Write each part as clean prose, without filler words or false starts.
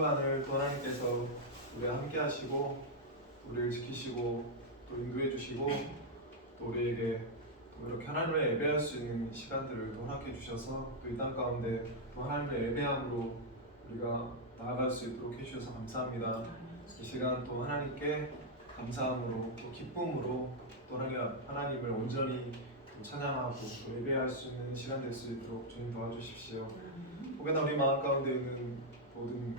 주간을 또 하나님께서 우리와 함께 하시고 우리를 지키시고 또 인도해 주시고 또 우리에게 또 이렇게 하나님을 예배할 수 있는 시간들을 또 허락해 주셔서 또 이 땅 가운데 또 하나님을 예배함으로 우리가 나아갈 수 있도록 해주셔서 감사합니다. 이 시간 또 하나님께 감사함으로 또 기쁨으로 또 하나님을 온전히 또 찬양하고 또 예배할 수 있는 시간 될 수 있도록 주님 도와주십시오. 혹여나 우리 마음 가운데 있는 모든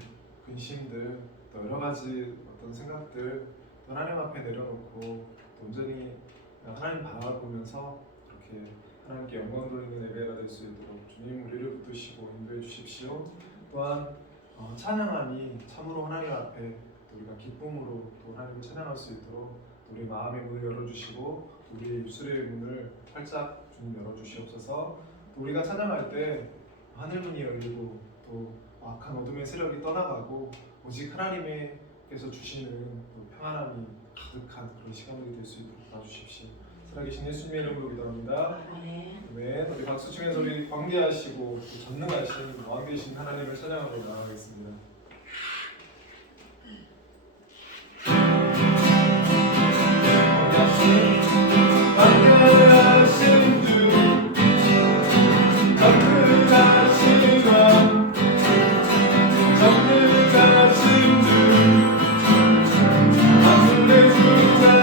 근심들 또 여러 가지 어떤 생각들 또 하나님 앞에 내려놓고 또 온전히 하나님 바라보면서 그렇게 하나님께 영광 돌리는 예배가 될 수 있도록 주님 우리를 붙드시고 인도해 주십시오. 또한 찬양함이 참으로 하나님 앞에 우리가 기쁨으로 또 하나님을 찬양할 수 있도록 우리 마음의 문을 열어주시고 우리 입술의 문을 활짝 주님 열어주시옵소서. 또 우리가 찬양할 때 하늘문이 열리고 또 악한 어둠의 세력이 떠나가고 오직 하나님께서 주시는 또 평안함이 가득한 그런 시간들이 될 수 있도록 도와주십시오. 살아계신 예수님의 이름으로 기도합니다. 아멘. 우리 박수 치면서 우리 광대하시고 전능하신 왕 되신 하나님을 찬양하러 나아가겠습니다. 광대하신 주 전능하신 왕 전능하신 주 만물의 주가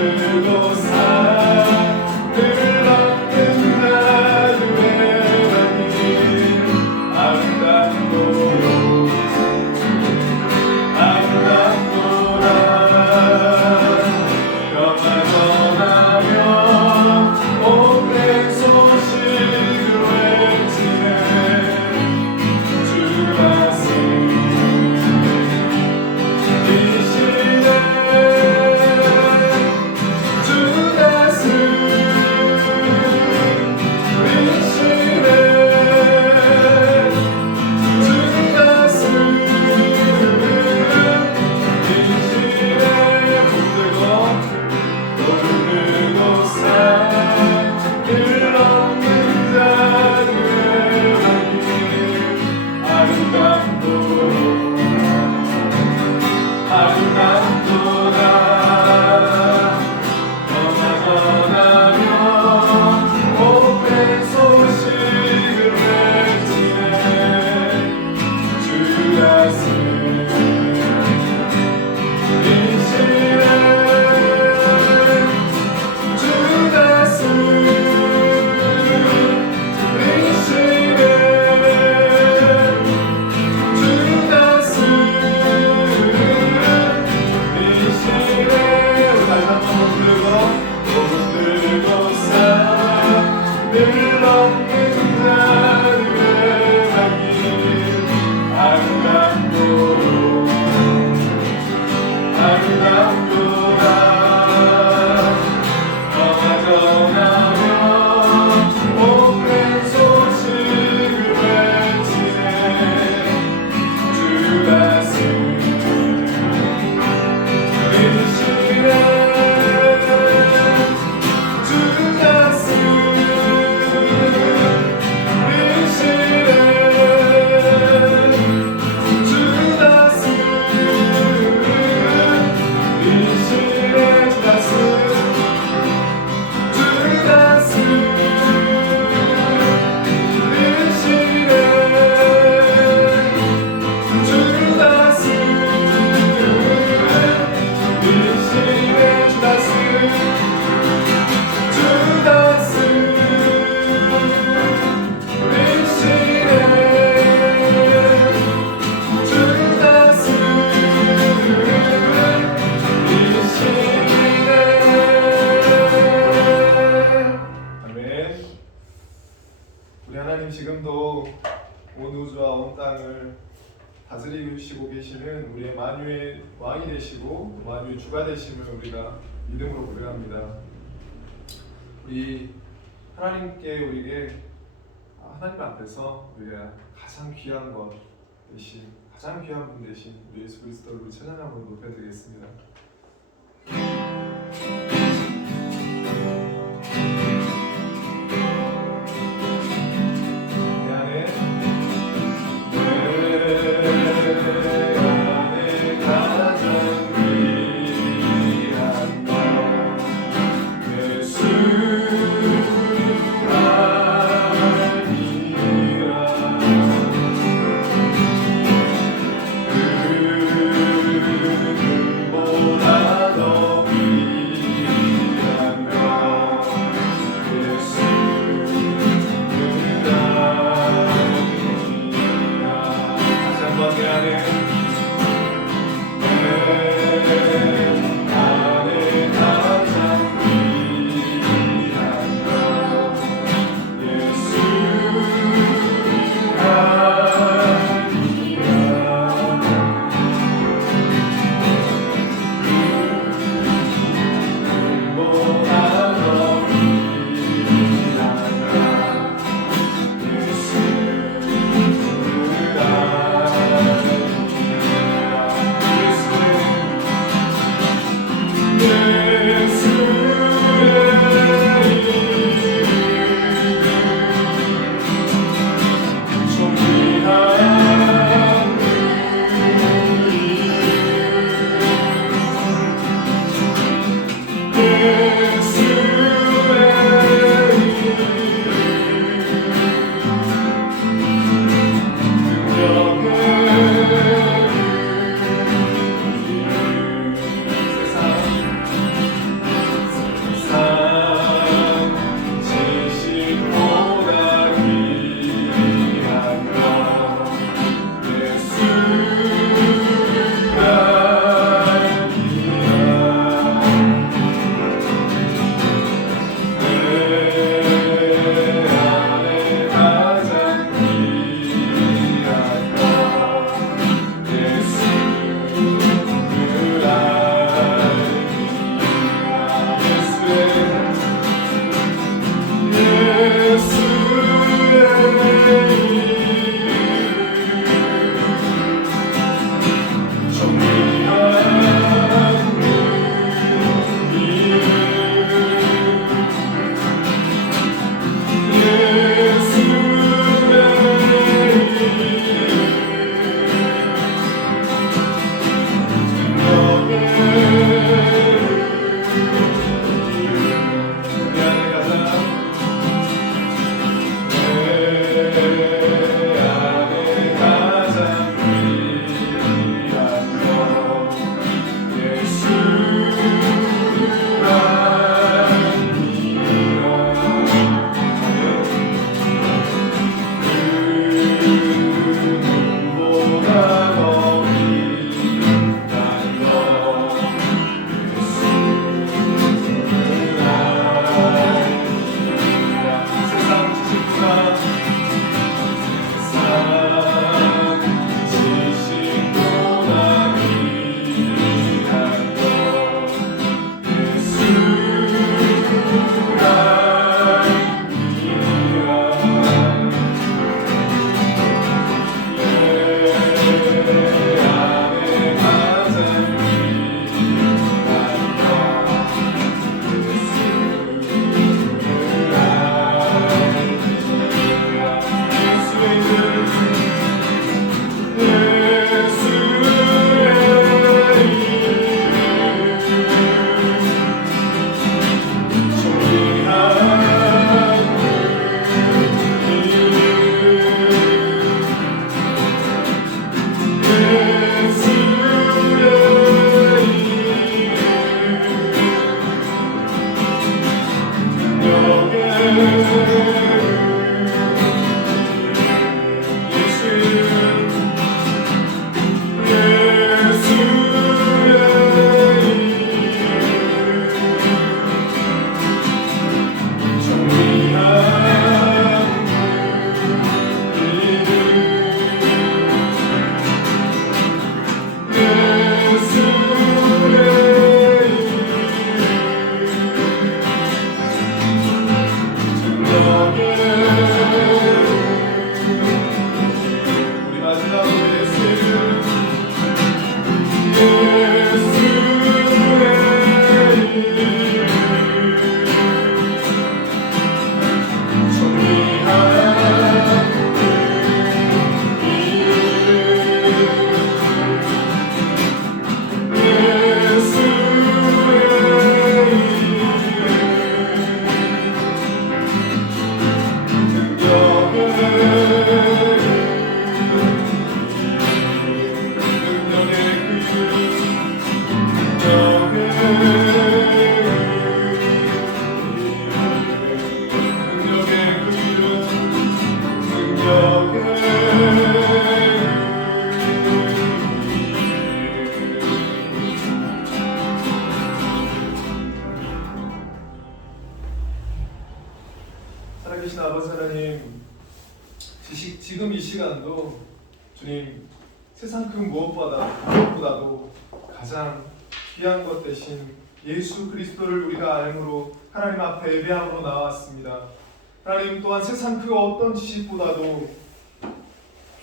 오늘도 삶을 얻는 날 우리 하나님 지금도 온 우주와 온 땅을 다스리시고 계시는 우리의 만유의 왕이 되시고 만유의 주가 되심을 우리가 믿음으로 고백합니다. 우리 하나님께 우리에게 하나님 앞에서 우리가 가장 귀한 것 대신 가장 귀한 분 대신 우리 예수 그리스도를 찬양하고 높여드리겠습니다. 지금 이 시간도 주님 세상 그 무엇보다도 가장 귀한 것 대신 예수 그리스도를 우리가 알므로 하나님 앞에 예배함으로 나왔습니다. 하나님 또한 세상 그 어떤 지식보다도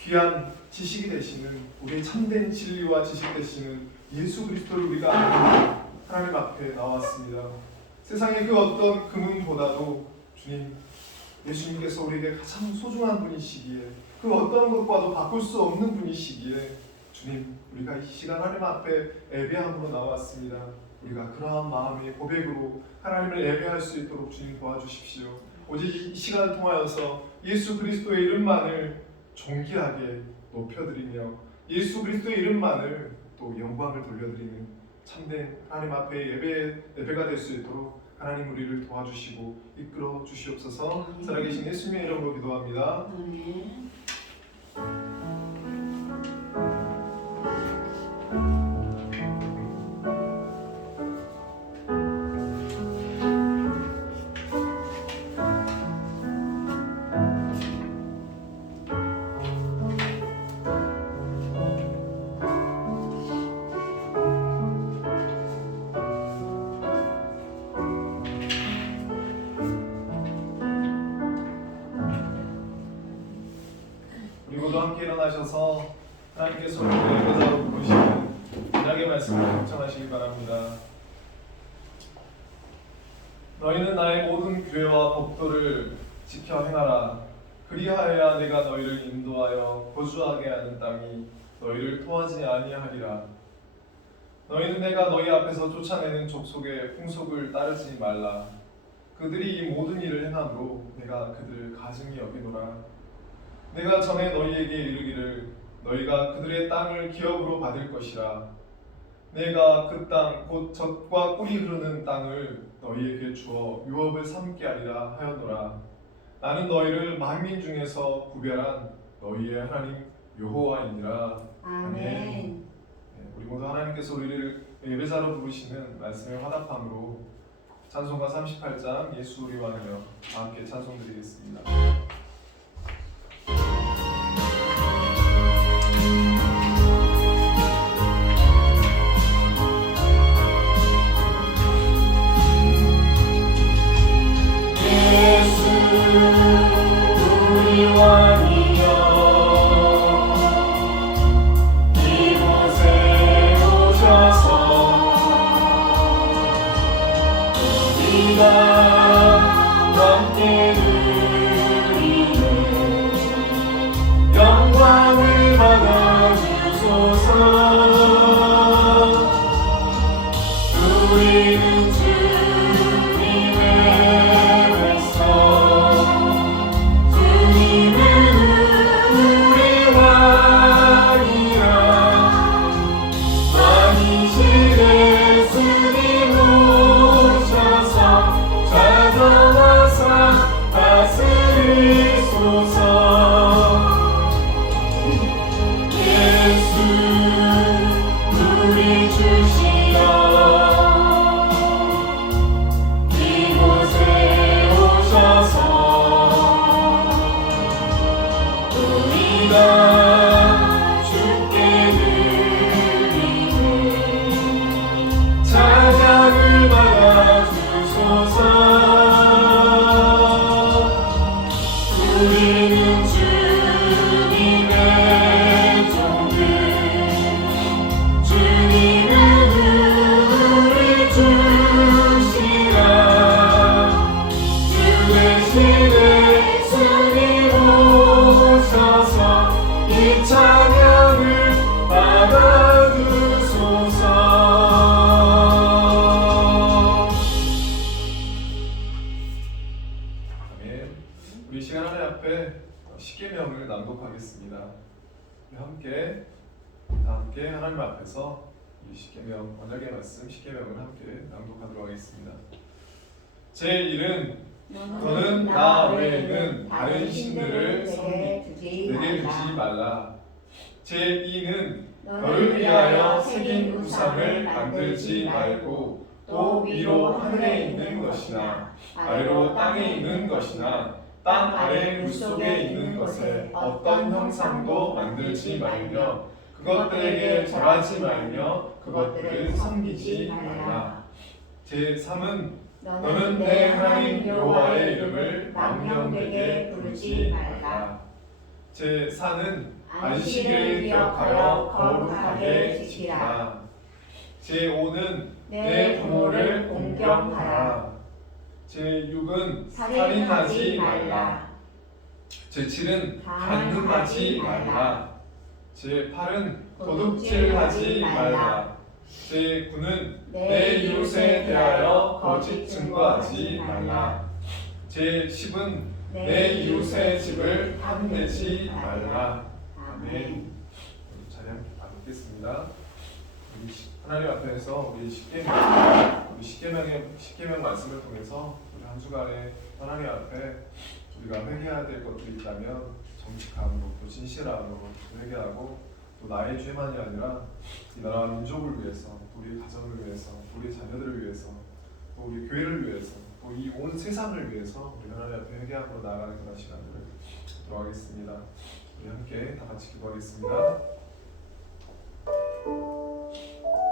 귀한 지식이 되시는 우리의 참된 진리와 지식 되시는 예수 그리스도를 우리가 알므로 하나님 앞에 나왔습니다. 세상의 그 어떤 금은보다도 주님 예수님께서 우리에게 가장 소중한 분이시기에 그 어떤 것과도 바꿀 수 없는 분이시기에 주님 우리가 이 시간 하나님 앞에 예배함으로 나왔습니다. 우리가 그러한 마음의 고백으로 하나님을 예배할 수 있도록 주님 도와주십시오. 오직 이 시간을 통하여서 예수 그리스도의 이름만을 존귀하게 높여드리며 예수 그리스도의 이름만을 또 영광을 돌려드리는 참된 하나님 앞에 예배가 될 수 있도록 하나님 우리를 도와주시고 이끌어 주시옵소서. 살아계신 예수님의 이름으로 기도합니다. 아멘. 모두 함께 일어나셔서 하나님께서 우리를 예배자로 부르시는 언약의 말씀을 경청하시기 바랍니다. 너희는 나의 모든 규례와 법도를 지켜 행하라. 그리하여야 내가 너희를 인도하여 거주하게 하는 땅이 너희를 토하지 아니하리라. 너희는 내가 너희 앞에서 쫓아내는 족속의 풍속을 따르지 말라. 그들이 이 모든 일을 행함으로 내가 그들을 가증히 여기노라. 내가 전에 너희에게 이르기를 너희가 그들의 땅을 기업으로 받을 것이라. 내가 그 땅 곧 젖과 꿀이 흐르는 땅을 너희에게 주어 유업을 삼게 하리라 하였노라. 나는 너희를 만민 중에서 구별한 너희의 하나님 여호와이니라. 아멘. 네, 우리 모두 하나님께서 우리를 예배자로 부르시는 말씀에 화답함으로 찬송가 38장 예수 우리 왕이여 함께 찬송드리겠습니다. 우리 시간 하나님 앞에 십계명을 낭독하겠습니다. 함께 하나님 앞에서 이 십계명 언약의 말씀 십계명을 함께 낭독하도록 하겠습니다. 제1은 너는 나 외에는 다른 신들을 내게 두지 말라. 제2는 너를 위하여 새긴 우상을 만들지 말고 또 위로 하늘에 있는 것이나 아래로 땅에 있는 것이나 땅 아래 물속에 있는 것에 어떤 형상도 만들지 말며 그것들에게 절하지 말며 그것들을 섬기지 말라. 제3은 너는 내 하나님 여호와의 이름을 망령되게 부르지 말라. 제4는 안식일을 기억하여 거룩하게 지키라. 제5는 내 부모를 공경하라. 제6은 살인하지 말라. 제7은 간음하지 말라. 제8은 도둑질하지 말라. 제9는 내 이웃에 대하여 거짓 증거하지 말라. 제10은 내 이웃의 집을 탐내지 말라. 아멘. 자리 함께 받겠습니다. 하나님 앞에서 우리 십계명 말씀을 통해서 우리 한 주간에 하나님 앞에 우리가 회개해야 될 것들이 있다면 정직함으로 또 진실함으로 회개하고 또 나의 죄만이 아니라 이 나라와 민족을 위해서 또 우리 가정을 위해서 또 우리 자녀들을 위해서 또 우리 교회를 위해서 또 이 온 세상을 위해서 우리 하나님 앞에 회개함으로 나아가는 그런 시간들을 갖도록 하겠습니다. 우리 함께 다 같이 기도하겠습니다.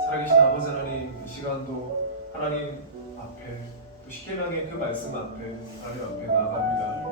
살아계신 아버지 하나님, 이 시간도 하나님 앞에 또 십계명의 그 말씀 앞에 하나님 앞에 나아갑니다.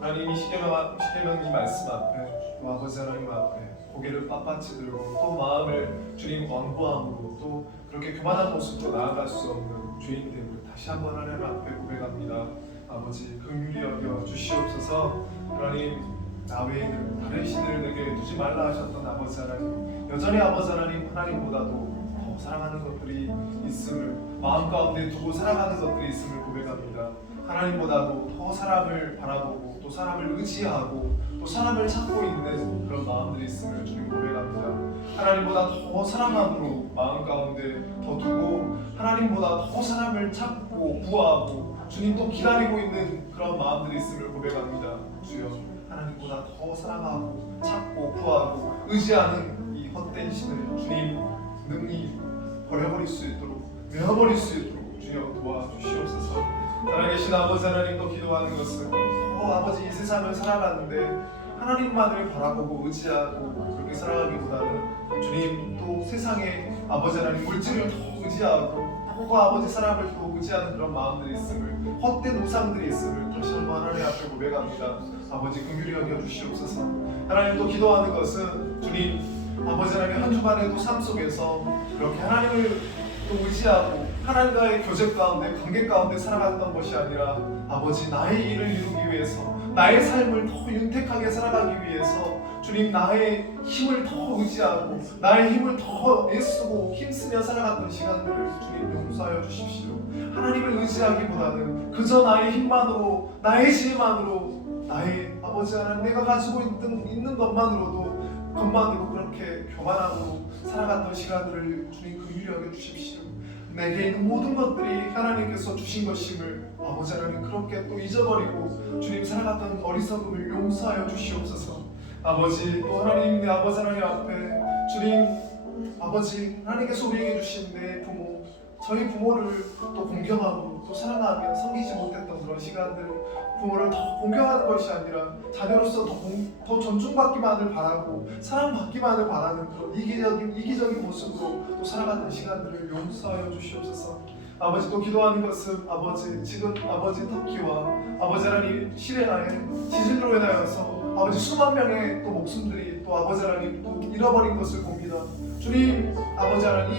하나님 이 십계명 이 말씀 앞에 또 아버지 하나님 앞에 고개를 빳빳이 들고 또 마음을 주님 완고함으로 또 그렇게 교만한 모습으로 나아갈 수 없는 죄인됨을 다시 한번 하나님 앞에 고백합니다. 아버지 긍휼히 여겨 주시옵소서. 하나님 나 외에는 다른 신을 내게 두지 말라 하셨던 아버지 하나님, 여전히 아버지 하나님보다도 더 사랑하는 것들이 있음을 마음 가운데 두고 살아가는 것들이 있음을 고백합니다. 하나님보다도 더 사람을 바라보고 또 사람을 의지하고 또 사람을 찾고 있는 그런 마음들이 있음을 주님 고백합니다. 하나님보다 더 사랑함으로 마음 가운데 더 두고 하나님보다 더 사람을 찾고 구하고 주님 또 기다리고 있는 그런 마음들이 있음을 고백합니다. 주여, 하나님보다 더 사랑하고 찾고 구하고 의지하는 이 헛된 신을 주님 능히 버려버릴 수 있도록 메어버릴 수 있도록 주여 도와주시옵소서. 살아계신 아버지 하나님도 기도하는 것은 아버지 이 세상을 살아가는데 하나님만을 바라보고 의지하고 그렇게 살아가기보다는 주님 또 세상에 아버지 하나님 물질을 더 의지하고 또 아버지 사람을 또 의지하는 그런 마음들이 있음을, 헛된 우상들이 있음을 다시 한번 하나님 앞에 고백합니다. 아버지 긍휼히 여겨 주시옵소서. 하나님도 기도하는 것은 주님 아버지 하나님 한 주간에도 삶 속에서 그렇게 하나님을 또 의지하고 하나님과의 교제 가운데 관계 가운데 살아갔던 것이 아니라 아버지 나의 일을 이루기 위해서 나의 삶을 더 윤택하게 살아가기 위해서 주님 나의 힘을 더 의지하고 나의 힘을 더 애쓰고 힘쓰며 살아갔던 시간들을 주님 용서하여 주십시오. 하나님을 의지하기보다는 그저 나의 힘만으로 나의 지혜만으로 나의 아버지 하나님 내가 가지고 있는 것만으로 그렇게 교만함으로 살아갔던 시간들을 주님 긍휼히 여겨 주십시오. 내게 있는 모든 것들이 하나님께서 주신 것임을 아버지 하나님 그렇게 또 잊어버리고 주님 살아갔던 어리석음을 용서하여 주시옵소서. 아버지 또 하나님 내 아버지 하나님 앞에 주님 아버지 하나님께서 우리에게 주신 내 부모 저희 부모를 또 공경하고 또 사랑하며 섬기지 못했던 그런 시간들 부모를 더 공경하는 것이 아니라 자녀로서 더 존중받기만을 바라고 사랑받기만을 바라는 그런 이기적인 모습으로 또 살아갔던 시간들을 용서하여 주시옵소서. 아버지 또 기도하는 것은 아버지 지금 아버지 터키와 아버지 하나님 시리아의 지진으로 인하여서 아버지 수만 명의 또 목숨들이 또 아버지 하나님 또 잃어버린 것을 봅니다. 주님 아버지 하나님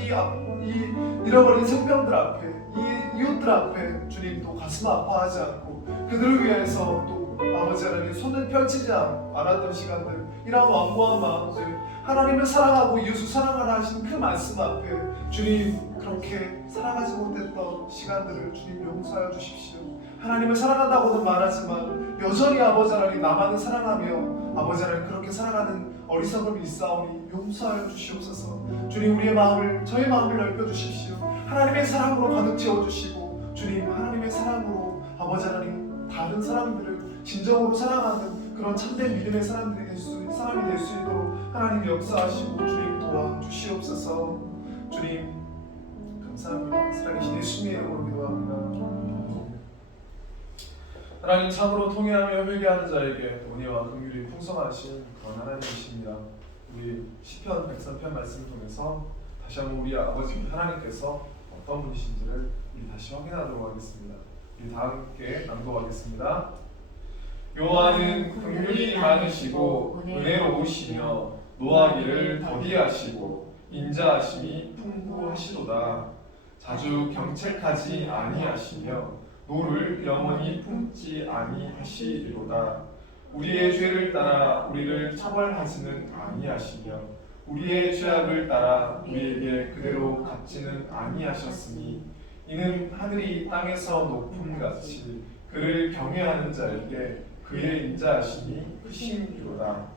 이 잃어버린 생명들 앞에 이 이웃들 앞에 주님 또 가슴 아파하지 않고 그들을 위해서 또 아버지 하나님 손을 펼치지 않았던 시간들 이런 완고한 마음들 하나님을 사랑하고 이웃을 사랑하라 하신 그 말씀 앞에 주님 그렇게 살아가지 못했던 시간들을 주님 용서하여 주십시오. 하나님을 사랑한다고는 말하지만 여전히 아버지 하나님 나만을 사랑하며 아버지 하나님 그렇게 살아가는 어리석음이 있사오니 용서하여 주시옵소서. 주님 우리의 마음을 저의 마음을 넓혀주십시오. 하나님의 사랑으로 가득 채워주시고 주님 하나님의 사랑으로 아버지 하나님 다른 사람들을 진정으로 사랑하는 그런 참된 믿음의 사람이 될 수 있도록 하나님 역사하시고 주님 도와주시옵소서. 주님 감사합니다. 살아계신 예수님의 이름으로 기도합니다. 하나님 참으로 통회하며 회개하는 자에게 은혜와 긍휼이 풍성하신 그런 하나님이십니다. 우리 시편 103편 말씀 통해서 다시 한번 우리 아버지 하나님께서 어떤 분이신지를 우리 다시 확인하도록 하겠습니다. 우리 다 함께 낭독하겠습니다. 여호와는 긍휼이 많으시고 은혜로우시며 노하기를 더디하시고 인자하심이 풍부하시도다. 자주 경책하지 아니하시며 노를 영원히 품지 아니하시리로다. 우리의 죄를 따라 우리를 처벌하지는 아니하시며 우리의 죄악을 따라 우리에게 그대로 갚지는 아니하셨으니 이는 하늘이 땅에서 높음같이 그를 경외하는 자에게 그의 인자하심이 크심이로다.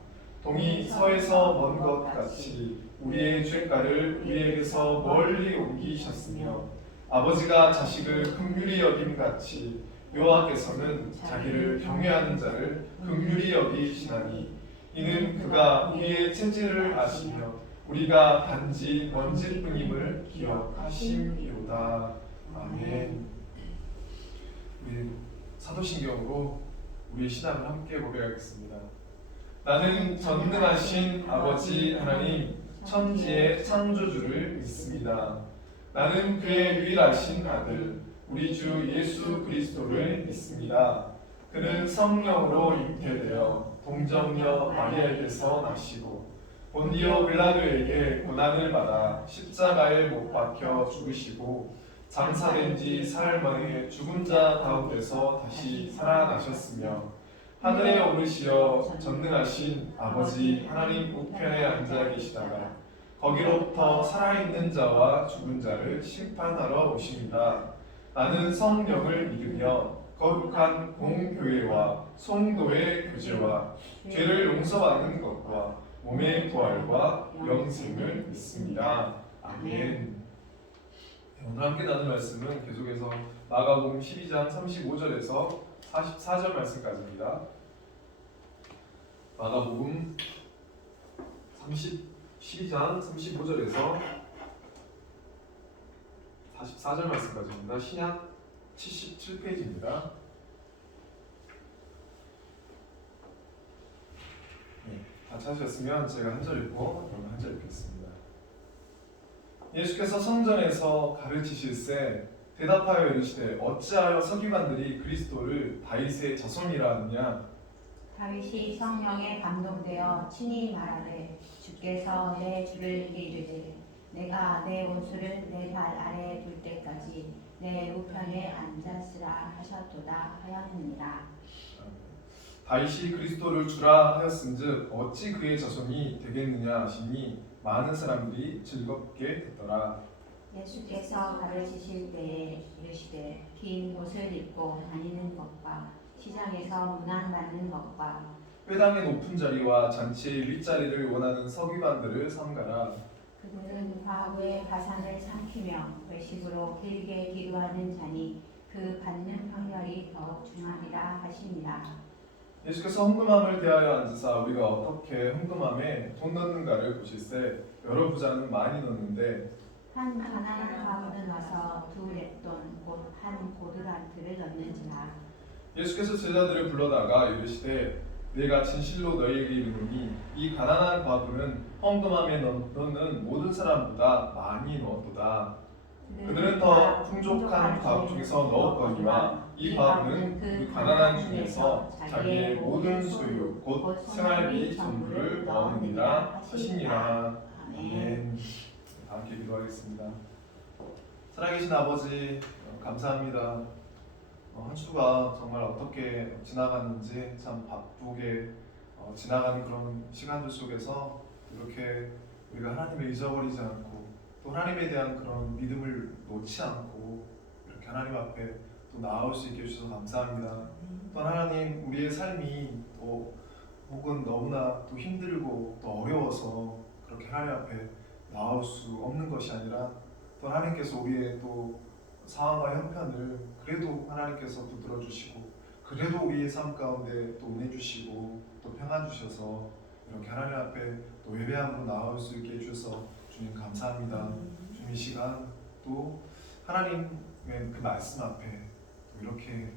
동이 서에서 먼 것 같이 우리의 죄가를 우리에게서 멀리 옮기셨으며 아버지가 자식을 긍휼히 여김같이 여호와께서는 자기를 경외하는 자를 긍휼히 여기시나니 이는 그가 우리의 체질을 아시며 우리가 단지 먼지뿐임을 기억하심이로다. 아멘. 우리 사도신경으로 우리의 신앙을 함께 고백하겠습니다. 나는 전능하신 아버지 하나님 천지의 창조주를 믿습니다. 나는 그의 유일하신 아들 우리 주 예수 그리스도를 믿습니다. 그는 성령으로 잉태되어 동정녀 마리아에게서 나시고 본디오 빌라도에게 고난을 받아 십자가에 못 박혀 죽으시고 장사된 지 사흘 만에 죽은 자 가운데서 다시 살아나셨으며 하늘에 오르시어 전능하신 아버지 하나님 우편에 앉아 계시다가 거기로부터 살아있는 자와 죽은 자를 심판하러 오십니다. 나는 성령을 믿으며 거룩한 공교회와 성도의 교제와 죄를 용서받는 것과 몸의 부활과 영생을 믿습니다. 아멘. 오늘 함께 나눌 말씀은 계속해서 마가복음 12장 35절에서 44절 말씀까지입니다. 마가복음 12장 35절에서 44절 말씀까지입니다. 신약 77페이지입니다. 다 찾으셨으면 제가 한 절 읽고 여러분 한 절 읽겠습니다. 예수께서 성전에서 가르치실세 대답하여 이르시되 어찌하여 서기관들이 그리스도를 다윗의 자손이라 하느냐. 다윗이 성령에 감동되어 친히 말하되 주께서 내 주를 이르되 내가 내 원수를 내 발 아래에 둘 때까지 내 우편에 앉았으라 하셨도다 하였느니라. 다윗이 그리스도를 주라 하였은즉 어찌 그의 자손이 되겠느냐 하시니 많은 사람들이 즐겁게 듣더라. 예수께서 가르치실 때에 이르시되 긴 옷을 입고 다니는 것과 시장에서 문안받는 것과 회당의 높은 자리와 잔치의 윗자리를 원하는 서기관들을 삼가라. 그들은 과부의 가산을 삼키며 외식으로 길게 기도하는 자니 그 받는 판결이 더욱 중하리라 하시니라. 예수께서 헌금함을 대하여 앉으사 우리가 어떻게 헌금함에 돈 넣는가를 보실세 여러 부자는 많이 넣는데 한 가난한 과부는 와서 두 렙돈 곧 한 고드란트를 넣는지라. 예수께서 제자들을 불러다가 이르시되 내가 진실로 너희에게 이르노니 이 가난한 과부는 헌금함에 넣는 모든 사람보다 많이 넣었도다. 그들은 더 풍족한 과부 중에서 넣었거니와 이 과부는 그 가난한 중에서 자기의 모든 소유 곧 생활비 전부를 넣었느니라 하시니라. 아멘. 함께 기도하겠습니다. 살아계신 아버지 감사합니다. 한 주가 정말 어떻게 지나갔는지 참 바쁘게 지나가는 그런 시간들 속에서 이렇게 우리가 하나님을 잊어버리지 않고 또 하나님에 대한 그런 믿음을 놓지 않고 이렇게 하나님 앞에 또 나아올 수 있게 해주셔서 감사합니다. 또 하나님 우리의 삶이 또 혹은 너무나 또 힘들고 또 어려워서 그렇게 하나님 앞에 나올 수 없는 것이 아니라 또 하나님께서 우리의 또 상황과 형편을 그래도 하나님께서 붙들어 주시고 그래도 우리의 삶 가운데 또 은혜 주시고 또 평안 주셔서 이렇게 하나님 앞에 또 예배함으로 나올 수 있게 해주셔서 주님 감사합니다. 주님 이 시간 또 하나님의 그 말씀 앞에 또 이렇게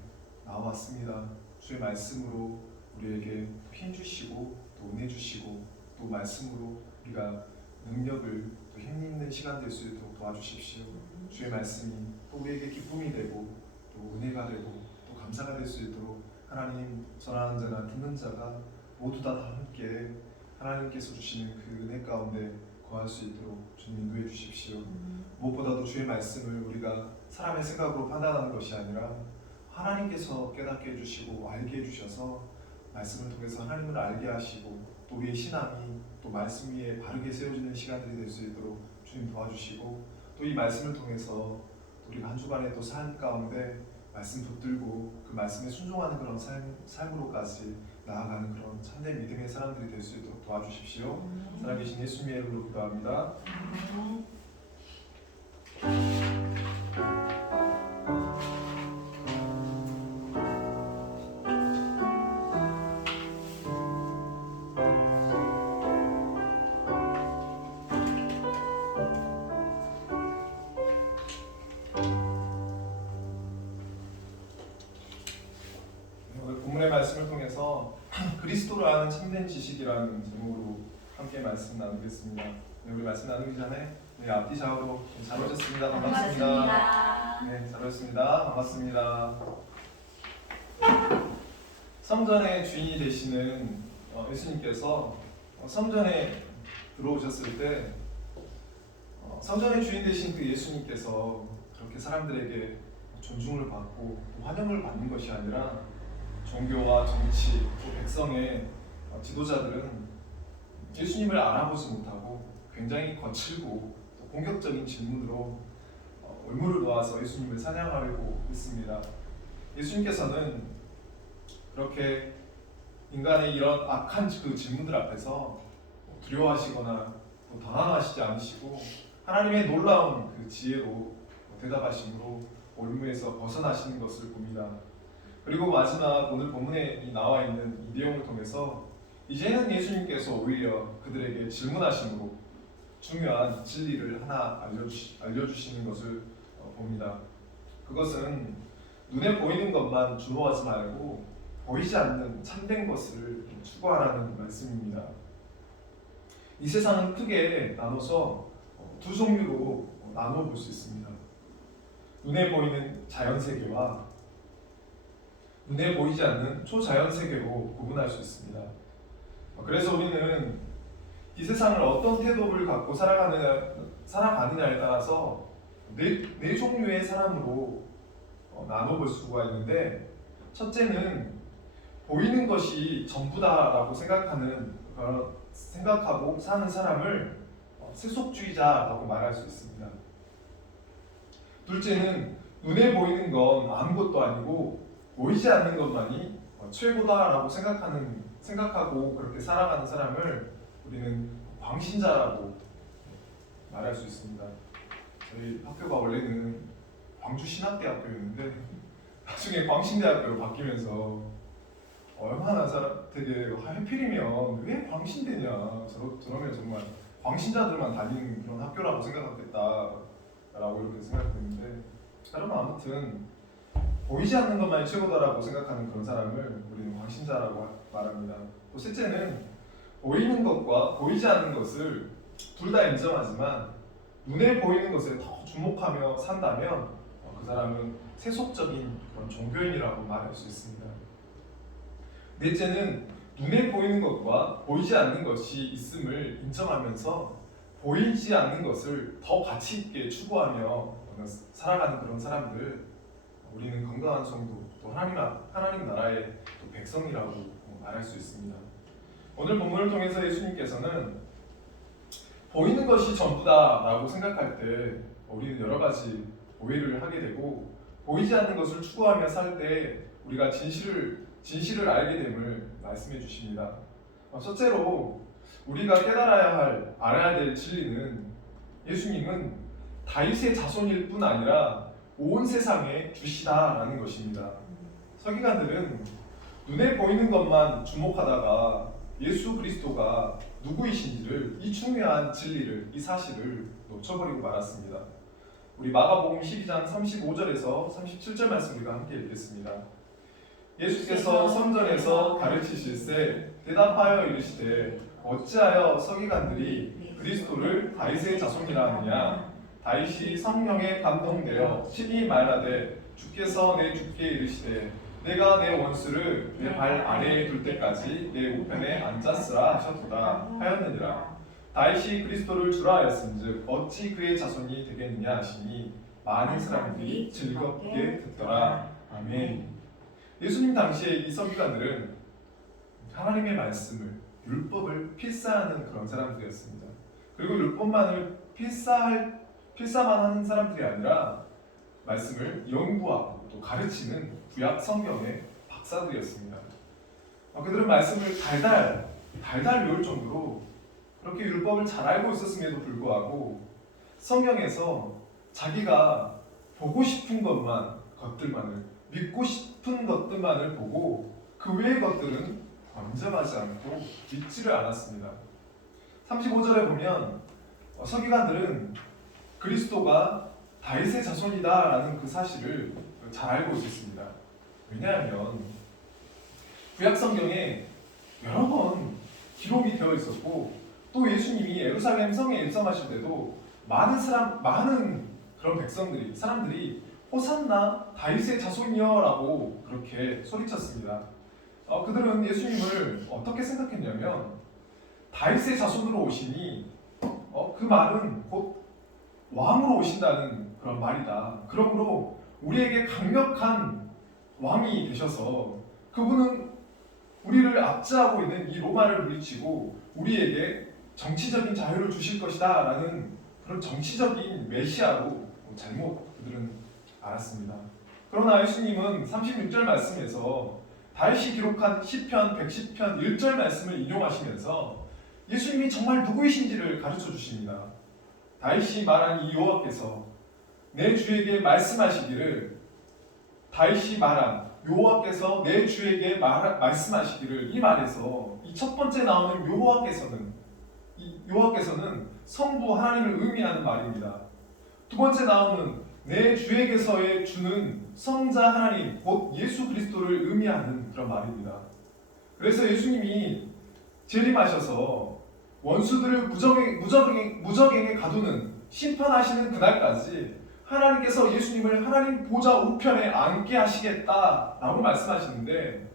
나와왔습니다. 주의 말씀으로 우리에게 힘 주시고 또 은혜 주시고 또 말씀으로 우리가 능력을 또 힘있는 시간 될 수 있도록 도와주십시오. 주의 말씀이 또 우리에게 기쁨이 되고 또 은혜가 되고 또 감사가 될 수 있도록 하나님 전하는 자나 듣는 자가 모두 다 함께 하나님께서 주시는 그 은혜 가운데 거할 수 있도록 주님 인도해 주십시오. 무엇보다도 주의 말씀을 우리가 사람의 생각으로 판단하는 것이 아니라 하나님께서 깨닫게 해주시고 알게 해주셔서 말씀을 통해서 하나님을 알게 하시고 또 우리의 신앙이 또 말씀 위에 바르게 세워지는 시간들이 될 수 있도록 주님 도와주시고 또 이 말씀을 통해서 우리가 한 주간의 또 삶 가운데 말씀 붙들고 그 말씀에 순종하는 그런 삶으로까지 나아가는 그런 참된 믿음의 사람들이 될 수 있도록 도와주십시오. 살아계신 예수님의 이름으로 기도합니다. 오늘 본문의 말씀을 통해서 그리스도를 아는 참된 지식이라는 제목으로 함께 말씀 나누겠습니다. 우리 말씀 나누기 전에 우리 앞뒤 좌우로 잘 오셨습니다. 반갑습니다. 네, 잘 오셨습니다. 반갑습니다. 성전의 주인이 되시는 예수님께서 성전에 들어오셨을 때 성전의 주인 되신 그 예수님께서 그렇게 사람들에게 존중을 받고 환영을 받는 것이 아니라 종교와 정치, 또 백성의 지도자들은 예수님을 알아보지 못하고 굉장히 거칠고 또 공격적인 질문으로 올무를 놓아서 예수님을 사냥하려고 했습니다. 예수님께서는 그렇게 인간의 이런 악한 그 질문들 앞에서 두려워하시거나 또 당황하시지 않으시고 하나님의 놀라운 그 지혜로 대답하심으로 올무에서 벗어나시는 것을 봅니다. 그리고 마지막 오늘 본문에 나와 있는 이 내용을 통해서 이제는 예수님께서 오히려 그들에게 질문하심으로 중요한 진리를 하나 알려주시는 것을 봅니다. 그것은 눈에 보이는 것만 주목하지 말고 보이지 않는 참된 것을 추구하라는 말씀입니다. 이 세상은 크게 나눠서 두 종류로 나눠 볼 수 있습니다. 눈에 보이는 자연세계와 눈에 보이지 않는 초자연세계로 구분할 수 있습니다. 그래서 우리는 이 세상을 어떤 태도를 갖고 살아가느냐에 따라서 네 종류의 사람으로 나눠볼 수가 있는데, 첫째는 보이는 것이 전부다라고 생각하고 사는 사람을 세속주의자라고 말할 수 있습니다. 둘째는 눈에 보이는 건 아무것도 아니고 보이지 않는 것만이 최고다라고 생각하고 그렇게 살아가는 사람을 우리는 광신자라고 말할 수 있습니다. 저희 학교가 원래는 광주신학대학교였는데 나중에 광신대학교로 바뀌면서 얼마나 되게 하필이면 왜 광신대냐, 저러면 정말 광신자들만 다니는 그런 학교라고 생각하겠다라고 이렇게 생각했는데, 여러분 아무튼 보이지 않는 것만이 최고다라고 생각하는 그런 사람을 우리는 광신자라고 말합니다. 또 셋째는 보이는 것과 보이지 않는 것을 둘 다 인정하지만 눈에 보이는 것에 더 주목하며 산다면 그 사람은 세속적인 그런 종교인이라고 말할 수 있습니다. 넷째는 눈에 보이는 것과 보이지 않는 것이 있음을 인정하면서 보이지 않는 것을 더 가치 있게 추구하며 살아가는 그런 사람들, 우리는 건강한 성도, 또 하나님 나라의 또 백성이라고 말할 수 있습니다. 오늘 본문을 통해서 예수님께서는 보이는 것이 전부다라고 생각할 때 우리는 여러 가지 오해를 하게 되고, 보이지 않는 것을 추구하며 살 때 우리가 진실을 알게 됨을 말씀해 주십니다. 첫째로 우리가 알아야 될 진리는 예수님은 다윗의 자손일 뿐 아니라 온 세상의 주시다라는 것입니다. 서기관들은 눈에 보이는 것만 주목하다가 예수 그리스도가 누구이신지를, 이 중요한 진리를, 이 사실을 놓쳐버리고 말았습니다. 우리 마가복음 12장 35절에서 37절 말씀 우리가 함께 읽겠습니다. 예수께서 성전에서 가르치실세 대답하여 이르시되 어찌하여 서기관들이 그리스도를 다윗의 자손이라 하느냐 다윗이 성령에 감동되어 친히 말하되 주께서 내 주께 이르시되 내가 내 원수를 내 발 아래에 둘 때까지 내 우편에 앉았으라 하셨도다 하였느니라. 다윗이 그리스도를 주라 하였은즉 어찌 그의 자손이 되겠느냐 하시니 많은 사람들이 즐겁게 듣더라. 아멘. 예수님 당시에 이 서기관들은 하나님의 말씀을 율법을 필사하는 그런 사람들이었습니다. 그리고 율법만을 필사만 하는 사람들이 아니라 말씀을 연구하고 또 가르치는 구약 성경의 박사들이었습니다. 그들은 말씀을 달달 외울 정도로 그렇게 율법을 잘 알고 있었음에도 불구하고 성경에서 자기가 보고 싶은 것들만을 믿고 싶은 것들만을 보고 그 외의 것들은 범접하지 않고 믿지를 않았습니다. 35절에 보면 서기관들은 그리스도가 다윗의 자손이다라는 그 사실을 잘 알고 있었습니다. 왜냐하면 구약 성경에 여러 번 기록이 되어 있었고 또 예수님이 예루살렘 성에 입성하실 때도 많은 그런 사람들이 호산나 다윗의 자손이여라고 그렇게 소리쳤습니다. 그들은 예수님을 어떻게 생각했냐면 다윗의 자손으로 오시니 그 말은 곧 왕으로 오신다는 그런 말이다. 그러므로 우리에게 강력한 왕이 되셔서 그분은 우리를 압제하고 있는 이 로마를 물리치고 우리에게 정치적인 자유를 주실 것이다 라는 그런 정치적인 메시아로 잘못 그들은 알았습니다. 그러나 예수님은 36절 말씀에서 다윗이 기록한 시편 110편 1절 말씀을 인용하시면서 예수님이 정말 누구이신지를 가르쳐 주십니다. 다윗이 말한 이 여호와께서 내 주에게 말씀하시기를 다윗이 말한 여호와께서 내 주에게 말씀하시기를 이 말에서 이 첫 번째 나오는 여호와께서는 성부 하나님을 의미하는 말입니다. 두 번째 나오는 내 주에게서의 주는 성자 하나님 곧 예수 그리스도를 의미하는 그런 말입니다. 그래서 예수님이 재림하셔서 원수들을 무적행에 가두는 심판하시는 그날까지 하나님께서 예수님을 하나님 보좌 우편에 앉게 하시겠다라고 말씀하시는데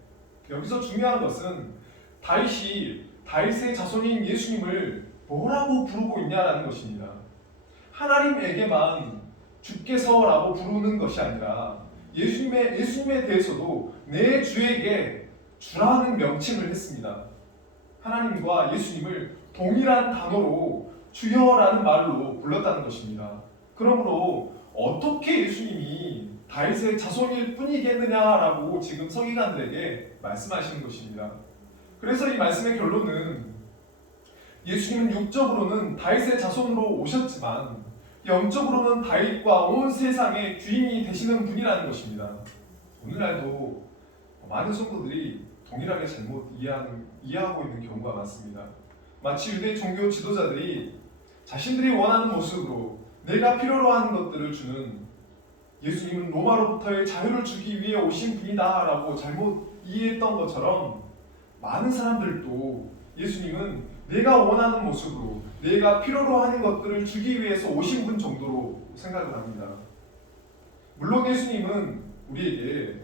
여기서 중요한 것은 다윗이 다윗의 자손인 예수님을 뭐라고 부르고 있냐라는 것입니다. 하나님에게만 주께서라고 부르는 것이 아니라 예수님에 대해서도 내 주에게 주라는 명칭을 했습니다. 하나님과 예수님을 동일한 단어로 주여라는 말로 불렀다는 것입니다. 그러므로 어떻게 예수님이 다윗의 자손일 뿐이겠느냐라고 지금 서기관들에게 말씀하시는 것입니다. 그래서 이 말씀의 결론은 예수님은 육적으로는 다윗의 자손으로 오셨지만 영적으로는 다윗과 온 세상의 주인이 되시는 분이라는 것입니다. 오늘날도 많은 성도들이 동일하게 잘못 이해하고 있는 경우가 많습니다. 마치 유대 종교 지도자들이 자신들이 원하는 모습으로 내가 필요로 하는 것들을 주는 예수님은 로마로부터의 자유를 주기 위해 오신 분이다 라고 잘못 이해했던 것처럼 많은 사람들도 예수님은 내가 원하는 모습으로 내가 필요로 하는 것들을 주기 위해서 오신 분 정도로 생각을 합니다. 물론 예수님은 우리에게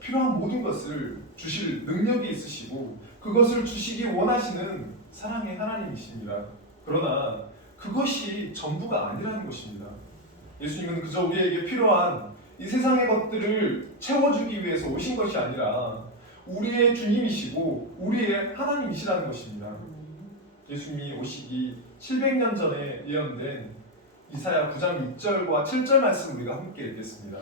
필요한 모든 것을 주실 능력이 있으시고 그것을 주시기 원하시는 사랑의 하나님이십니다. 그러나 그것이 전부가 아니라는 것입니다. 예수님은 그저 우리에게 필요한 이 세상의 것들을 채워주기 위해서 오신 것이 아니라 우리의 주님이시고 우리의 하나님이시라는 것입니다. 예수님이 오시기 700년 전에 예언된 이사야 9장 6절과 7절 말씀 우리가 함께 읽겠습니다.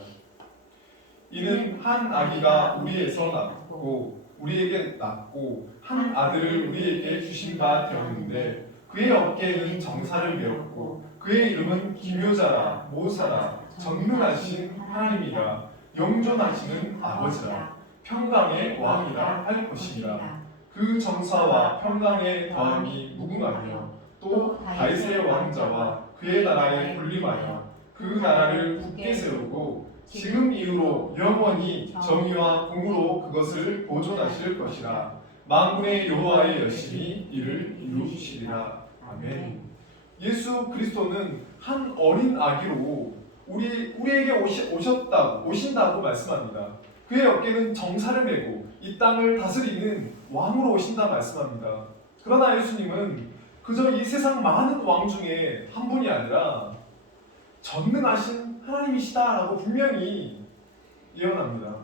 이는 한 아기가 우리에서 낳고 우리에게 낳고 한 아들을 우리에게 주신 바 되었는데 그의 어깨에는 정사를 메었고 그의 이름은 기묘자라 모사라 전능하신 하나님이라 영존하시는 아버지라 평강의 왕이라 할 것이니라. 그 정사와 평강의 더함이 무궁하며 또 다윗의 왕자와 그의 나라에 군림하여 그 나라를 굳게 세우고 지금 이후로 영원히 정의와 공으로 그것을 보존하실 것이라. 만군의 여호와의 열심히 이를 이루시리라. 아멘. 예수 그리스도는 한 어린 아기로 우리에게 오신다고 말씀합니다. 그의 어깨는 정사를 메고 이 땅을 다스리는 왕으로 오신다 말씀합니다. 그러나 예수님은 그저 이 세상 많은 왕 중에 한 분이 아니라 전능하신 하나님이시다라고 분명히 예언합니다.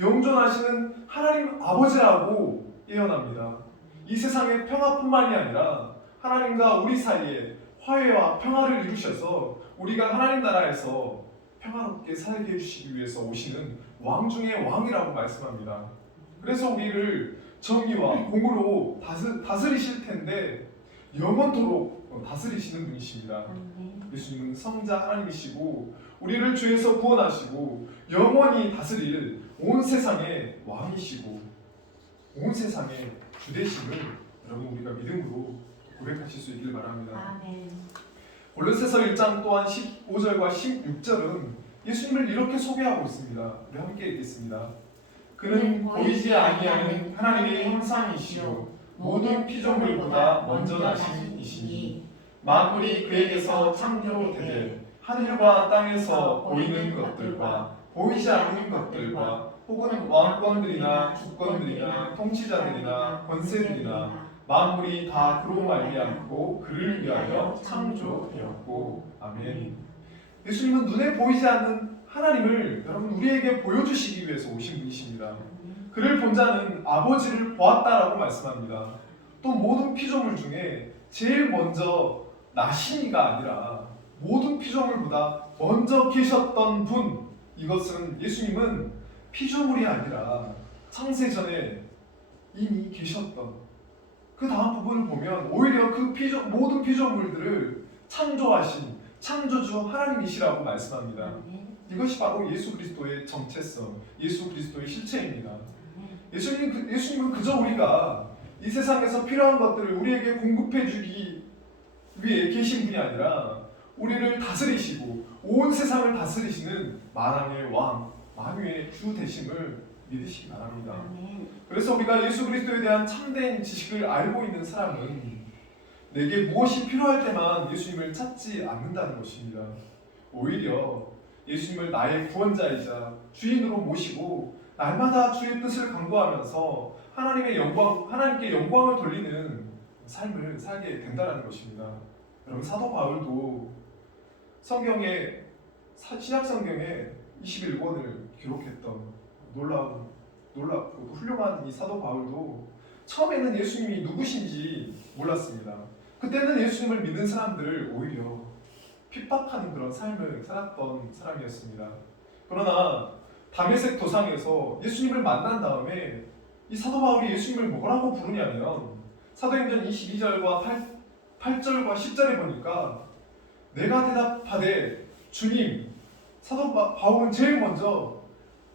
영존하시는 하나님 아버지라고 예언합니다. 이 세상의 평화뿐만이 아니라 하나님과 우리 사이에 화해와 평화를 이루셔서 우리가 하나님 나라에서 평화롭게 살게 해주시기 위해서 오시는 왕 중의 왕이라고 말씀합니다. 그래서 우리를 정의와 공으로 다스리실 텐데 영원토록 다스리시는 분이십니다. 예수님은 성자 하나님이시고 우리를 죄에서 구원하시고 영원히 다스릴 온 세상의 왕이시고 온 세상의 주 되심을 여러분 우리가 믿음으로 고백하실 수 있기를 바랍니다. 아멘. 골로새서 1장 또한 15절과 16절은 예수님을 이렇게 소개하고 있습니다. 우리 함께 읽겠습니다. 그는 보이지 아니하는 하나님의 형상이시요 모든 피조물보다 먼저 나신 이시니 만물이 그에게서 창조되되 하늘과 땅에서 보이는 것들과 보이지 않는 것들과 혹은 왕권들이나 주권들이나 통치자들이나 권세들이나 만물이 다 그로 말미암고 그를 위하여 창조되었고. 아멘. 예수님은 눈에 보이지 않는 하나님을 여러분 우리에게 보여주시기 위해서 오신 분이십니다. 그를 본 자는 아버지를 보았다라고 말씀합니다. 또 모든 피조물 중에 제일 먼저 나신이가 아니라 모든 피조물보다 먼저 계셨던 분, 이것은 예수님은 피조물이 아니라 창세전에 이미 계셨던, 그 다음 부분을 보면 오히려 그 모든 피조물들을 창조하신 창조주 하나님이시라고 말씀합니다. 이것이 바로 예수 그리스도의 정체성, 예수 그리스도의 실체입니다. 예수님은 그저 우리가 이 세상에서 필요한 것들을 우리에게 공급해 주기 위해 계신 분이 아니라 우리를 다스리시고 온 세상을 다스리시는 만왕의 왕, 만유의 주 되심을 믿으시기 바랍니다. 그래서 우리가 예수 그리스도에 대한 참된 지식을 알고 있는 사람은 내게 무엇이 필요할 때만 예수님을 찾지 않는다는 것입니다. 오히려 예수님을 나의 구원자이자 주인으로 모시고 날마다 주의 뜻을 강구하면서 하나님께 영광을 돌리는 삶을 살게 된다는 것입니다. 여러분 사도 바울도 성경에 신약 성경에 21권을 기록했던 놀랍고 훌륭한 이 사도 바울도 처음에는 예수님이 누구신지 몰랐습니다. 그때는 예수님을 믿는 사람들을 오히려 핍박하는 그런 삶을 살았던 사람이었습니다. 그러나 다메섹 도상에서 예수님을 만난 다음에 이 사도 바울이 예수님을 뭐라고 부르냐면 사도행전 22절과 8절과 10절에 보니까 내가 대답하되 주님, 사도 바울은 제일 먼저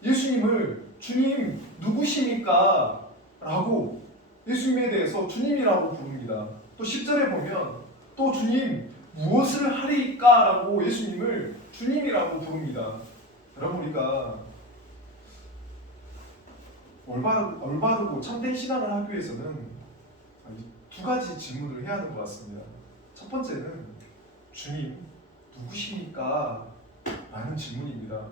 예수님을 주님 누구십니까? 라고 예수님에 대해서 주님이라고 부릅니다. 또 10절에 보면 또 주님 무엇을 하리까? 라고 예수님을 주님이라고 부릅니다. 여러분 우리가 올바르고 참된 신앙을 하기 위해서는 두 가지 질문을 해야 하는 것 같습니다. 첫 번째는 주님 누구십니까? 라는 질문입니다.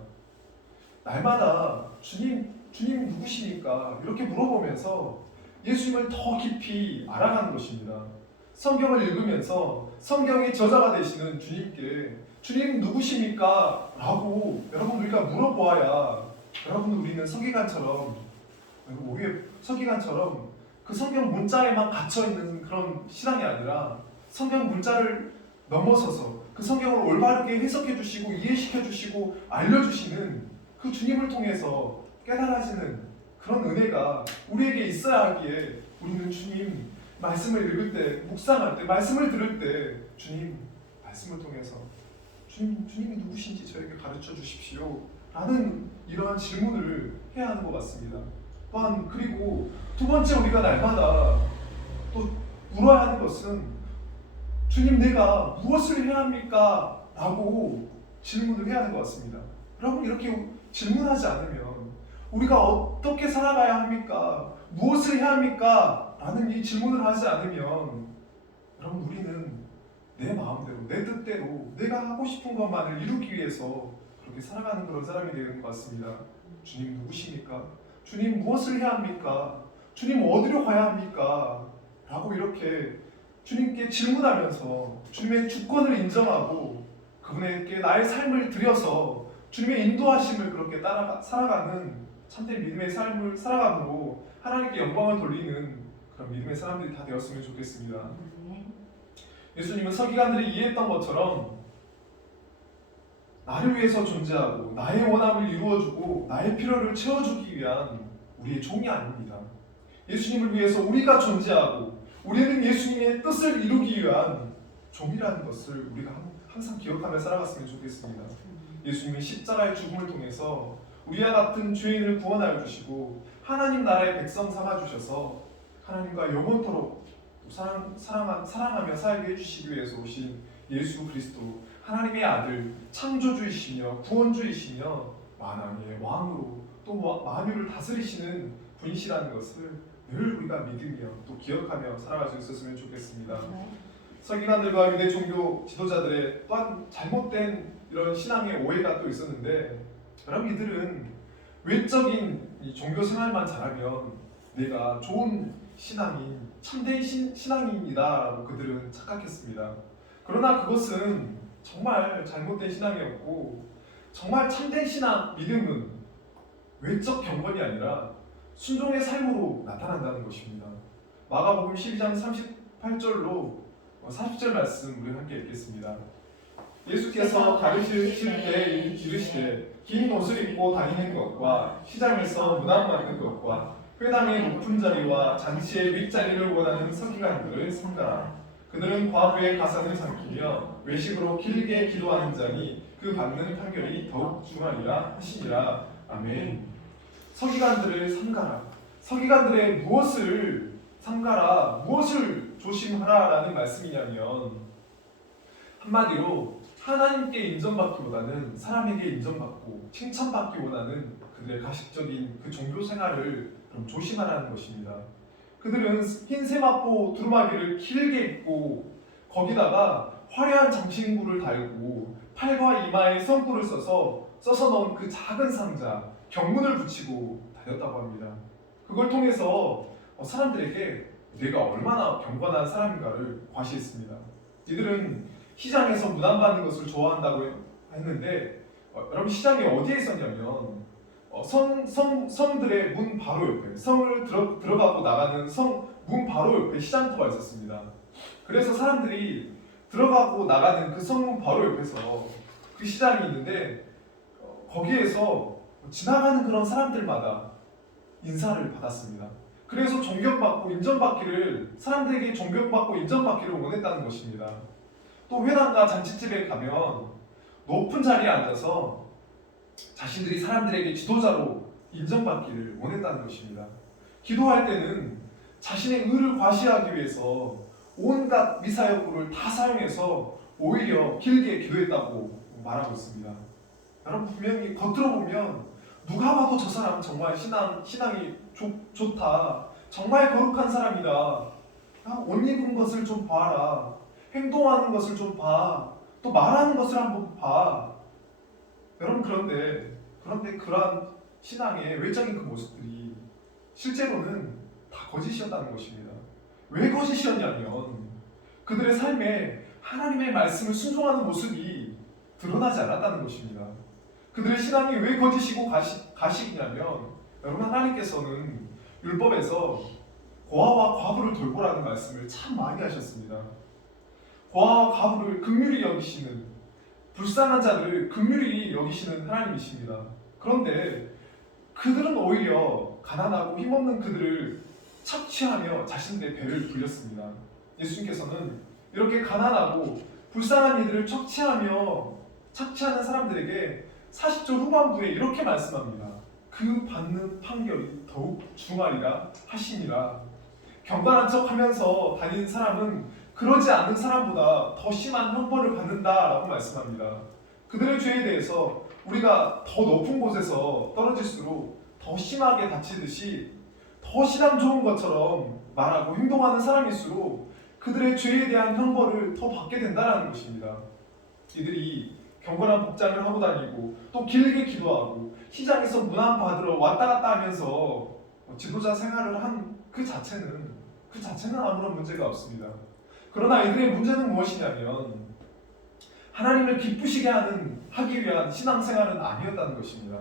날마다 주님 누구십니까? 이렇게 물어보면서 예수님을 더 깊이 알아가는 것입니다. 성경을 읽으면서 성경의 저자가 되시는 주님께 주님 누구십니까? 라고 여러분 우리가 물어보아야 여러분 우리는 서기관처럼 그 성경 문자에만 갇혀있는 그런 신앙이 아니라 성경 문자를 넘어서서 그 성경을 올바르게 해석해 주시고 이해시켜 주시고 알려주시는 그 주님을 통해서 깨달아지는 그런 은혜가 우리에게 있어야 하기에 우리는 주님 말씀을 읽을 때, 묵상할 때, 말씀을 들을 때 주님 말씀을 통해서 주님이 누구신지 저에게 가르쳐 주십시오 라는 이러한 질문을 해야 하는 것 같습니다. 또한 그리고 두 번째 우리가 날마다 또 물어야 하는 것은 주님 내가 무엇을 해야 합니까? 라고 질문을 해야 하는 것 같습니다. 여러분 이렇게 질문하지 않으면, 우리가 어떻게 살아가야 합니까? 무엇을 해야 합니까? 라는 이 질문을 하지 않으면, 여러분, 우리는 내 마음대로, 내 뜻대로 내가 하고 싶은 것만을 이루기 위해서 그렇게 살아가는 그런 사람이 되는 것 같습니다. 주님 누구십니까? 주님 무엇을 해야 합니까? 주님 어디로 가야 합니까? 라고 이렇게 주님께 질문하면서 주님의 주권을 인정하고 그분에게 나의 삶을 드려서 주님의 인도하심을 그렇게 살아가는 참된 믿음의 삶을 살아감으로 하나님께 영광을 돌리는 그런 믿음의 사람들이 다 되었으면 좋겠습니다. 예수님은 서기관들이 이해했던 것처럼 나를 위해서 존재하고 나의 원함을 이루어주고 나의 필요를 채워주기 위한 우리의 종이 아닙니다. 예수님을 위해서 우리가 존재하고 우리는 예수님의 뜻을 이루기 위한 종이라는 것을 우리가 항상 기억하며 살아갔으면 좋겠습니다. 예수님은 십자가의 죽음을 통해서 우리와 같은 죄인을 구원하여 주시고 하나님 나라의 백성 삼아 주셔서 하나님과 영원토록 사랑하며 살게 해주시기 위해서 오신 예수 그리스도, 하나님의 아들, 창조주이시며 구원주이시며 만왕의 왕으로 또 만유를 다스리시는 분이시라는 것을 늘 우리가 믿으며 또 기억하며 살아갈 수 있었으면 좋겠습니다. 서기관들과 유대 종교 지도자들의 또한 잘못된 이런 신앙의 오해가 또 있었는데, 여러분, 이들은 외적인 이 종교 생활만 잘하면 내가 좋은 신앙인, 참된 신앙인이다라고 그들은 착각했습니다. 그러나 그것은 정말 잘못된 신앙이었고, 정말 참된 신앙, 믿음은 외적 경건이 아니라 순종의 삶으로 나타난다는 것입니다. 마가복음 12장 38절로 40절 말씀 우리 함께 읽겠습니다. 예수께서 가르치실 때 이르시되 긴 옷을 입고 다니는 것과 시장에서 문안 받는 것과 회당의 높은 자리와 잔치의 윗자리를 원하는 서기관들을 삼가라. 그들은 과부의 가산을 삼키며 외식으로 길게 기도하는 자니 그 받는 판결이 더욱 중하리라 하시니라. 아멘. 서기관들을 삼가라. 서기관들의 무엇을 삼가라, 무엇을 조심하라라는 말씀이냐면, 한마디로 하나님께 인정받기보다는 사람에게 인정받고 칭찬받기 원하는 그들의 가식적인 그 종교 생활을 좀 조심하라는 것입니다. 그들은 흰 세마포 두루마기를 길게 입고 거기다가 화려한 장신구를 달고 팔과 이마에 성구를 써서 넣은 그 작은 상자, 경문을 붙이고 다녔다고 합니다. 그걸 통해서 사람들에게 내가 얼마나 경건한 사람인가를 과시했습니다. 이들은 시장에서 문안 받는 것을 좋아한다고 했는데, 여러분, 시장이 어디에 있었냐면 성들의 문 바로 옆에, 성을 들어가고 나가는 성 문 바로 옆에 시장터가 있었습니다. 그래서 사람들이 들어가고 나가는 그 성문 바로 옆에서 그 시장이 있는데, 거기에서 지나가는 그런 사람들마다 인사를 받았습니다. 그래서 존경받고 인정받기를, 사람들에게 존경받고 인정받기를 원했다는 것입니다. 또 회당과 잔치집에 가면 높은 자리에 앉아서 자신들이 사람들에게 지도자로 인정받기를 원했다는 것입니다. 기도할 때는 자신의 의를 과시하기 위해서 온갖 미사여구를 다 사용해서 오히려 길게 기도했다고 말하고 있습니다. 여러분, 분명히 겉으로 보면 누가 봐도 저 사람 정말 신앙이 좋다, 정말 거룩한 사람이다, 옷 입은 것을 좀 봐라, 행동하는 것을 좀 봐, 또 말하는 것을 한번 봐. 여러분, 그런데 그러한 신앙의 외적인 그 모습들이 실제로는 다 거짓이었다는 것입니다. 왜 거짓이었냐면 그들의 삶에 하나님의 말씀을 순종하는 모습이 드러나지 않았다는 것입니다. 그들의 신앙이 왜 거짓이고 가식이냐면, 여러분, 하나님께서는 율법에서 고아와 과부를 돌보라는 말씀을 참 많이 하셨습니다. 고아와 과부를 긍휼히 여기시는, 불쌍한 자들을 긍휼히 여기시는 하나님이십니다. 그런데 그들은 오히려 가난하고 힘없는 그들을 착취하며 자신들의 배를 불렸습니다. 예수님께서는 이렇게 가난하고 불쌍한 이들을 착취하는 사람들에게 40절 후반부에 이렇게 말씀합니다. 그 받는 판결이 더욱 중하리라 하시니라. 경건한 척하면서 다니는 사람은 그러지 않는 사람보다 더 심한 형벌을 받는다라고 말씀합니다. 그들의 죄에 대해서 우리가 더 높은 곳에서 떨어질수록 더 심하게 다치듯이 더 신앙 좋은 것처럼 말하고 행동하는 사람일수록 그들의 죄에 대한 형벌을 더 받게 된다는 것입니다. 이들이 경건한 복장을 하고 다니고 또 길게 기도하고 시장에서 문안 받으러 왔다 갔다 하면서 지도자 생활을 한 그 자체는 아무런 문제가 없습니다. 그러나 이들의 문제는 무엇이냐면 하나님을 기쁘시게 하기 위한 신앙생활은 아니었다는 것입니다.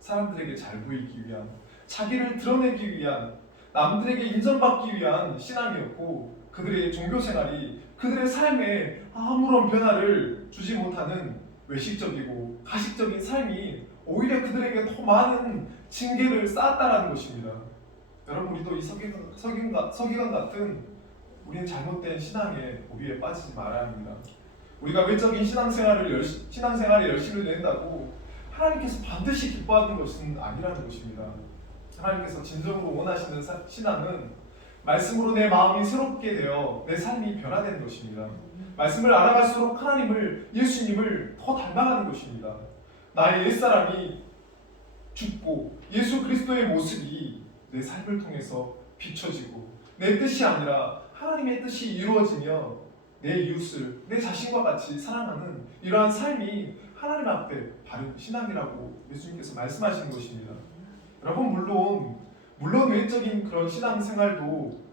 사람들에게 잘 보이기 위한, 자기를 드러내기 위한, 남들에게 인정받기 위한 신앙이었고 그들의 종교생활이 그들의 삶에 아무런 변화를 주지 못하는 외식적이고 가식적인 삶이 오히려 그들에게 더 많은 징계를 쌓았다는 것입니다. 여러분, 우리도 이 서기관 같은 우리의 잘못된 신앙의 오류에 빠지지 말아야 합니다. 우리가 외적인 신앙생활에 열심을 낸다고 하나님께서 반드시 기뻐하는 것은 아니라는 것입니다. 하나님께서 진정으로 원하시는 신앙은 말씀으로 내 마음이 새롭게 되어 내 삶이 변화되는 것입니다. 말씀을 알아갈수록 예수님을 더 닮아가는 것입니다. 나의 옛사람이 죽고 예수 그리스도의 모습이 내 삶을 통해서 비춰지고 내 뜻이 아니라 하나님의 뜻이 이루어지며 내 이웃을 내 자신과 같이 사랑하는 이러한 삶이 하나님 앞에 바른 신앙이라고 예수님께서 말씀하시는 것입니다. 여러분, 물론 외적인 그런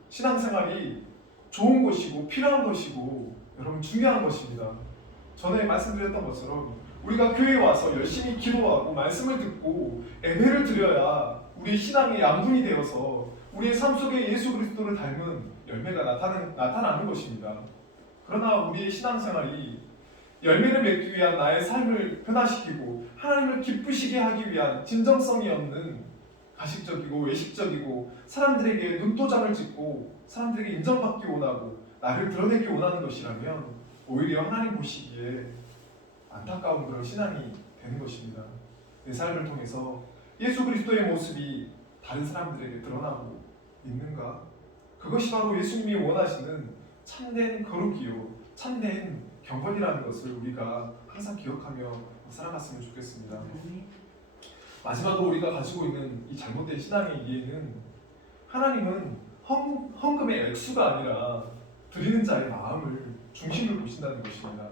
신앙생활이 좋은 것이고 필요한 것이고 여러분 중요한 것입니다. 전에 말씀드렸던 것처럼 우리가 교회에 와서 열심히 기도하고 말씀을 듣고 예배를 드려야 우리 신앙의 양분이 되어서 우리의 삶 속에 예수 그리스도를 닮은 열매가 나타나는 것입니다. 그러나 우리의 신앙생활이 열매를 맺기 위한 나의 삶을 변화시키고 하나님을 기쁘시게 하기 위한 진정성이 없는 가식적이고 외식적이고 사람들에게 눈도장을 찍고 사람들에게 인정받기 원하고 나를 드러내기 원하는 것이라면 오히려 하나님 보시기에 안타까운 그런 신앙이 되는 것입니다. 내 삶을 통해서 예수 그리스도의 모습이 다른 사람들에게 드러나고 있는가? 그것이 바로 예수님이 원하시는 참된 거룩이요, 참된 경건이라는 것을 우리가 항상 기억하며 살아갔으면 좋겠습니다. 마지막으로 우리가 가지고 있는 이 잘못된 신앙의 이해는 하나님은 헌금의 액수가 아니라 드리는 자의 마음을 중심으로 보신다는 것입니다.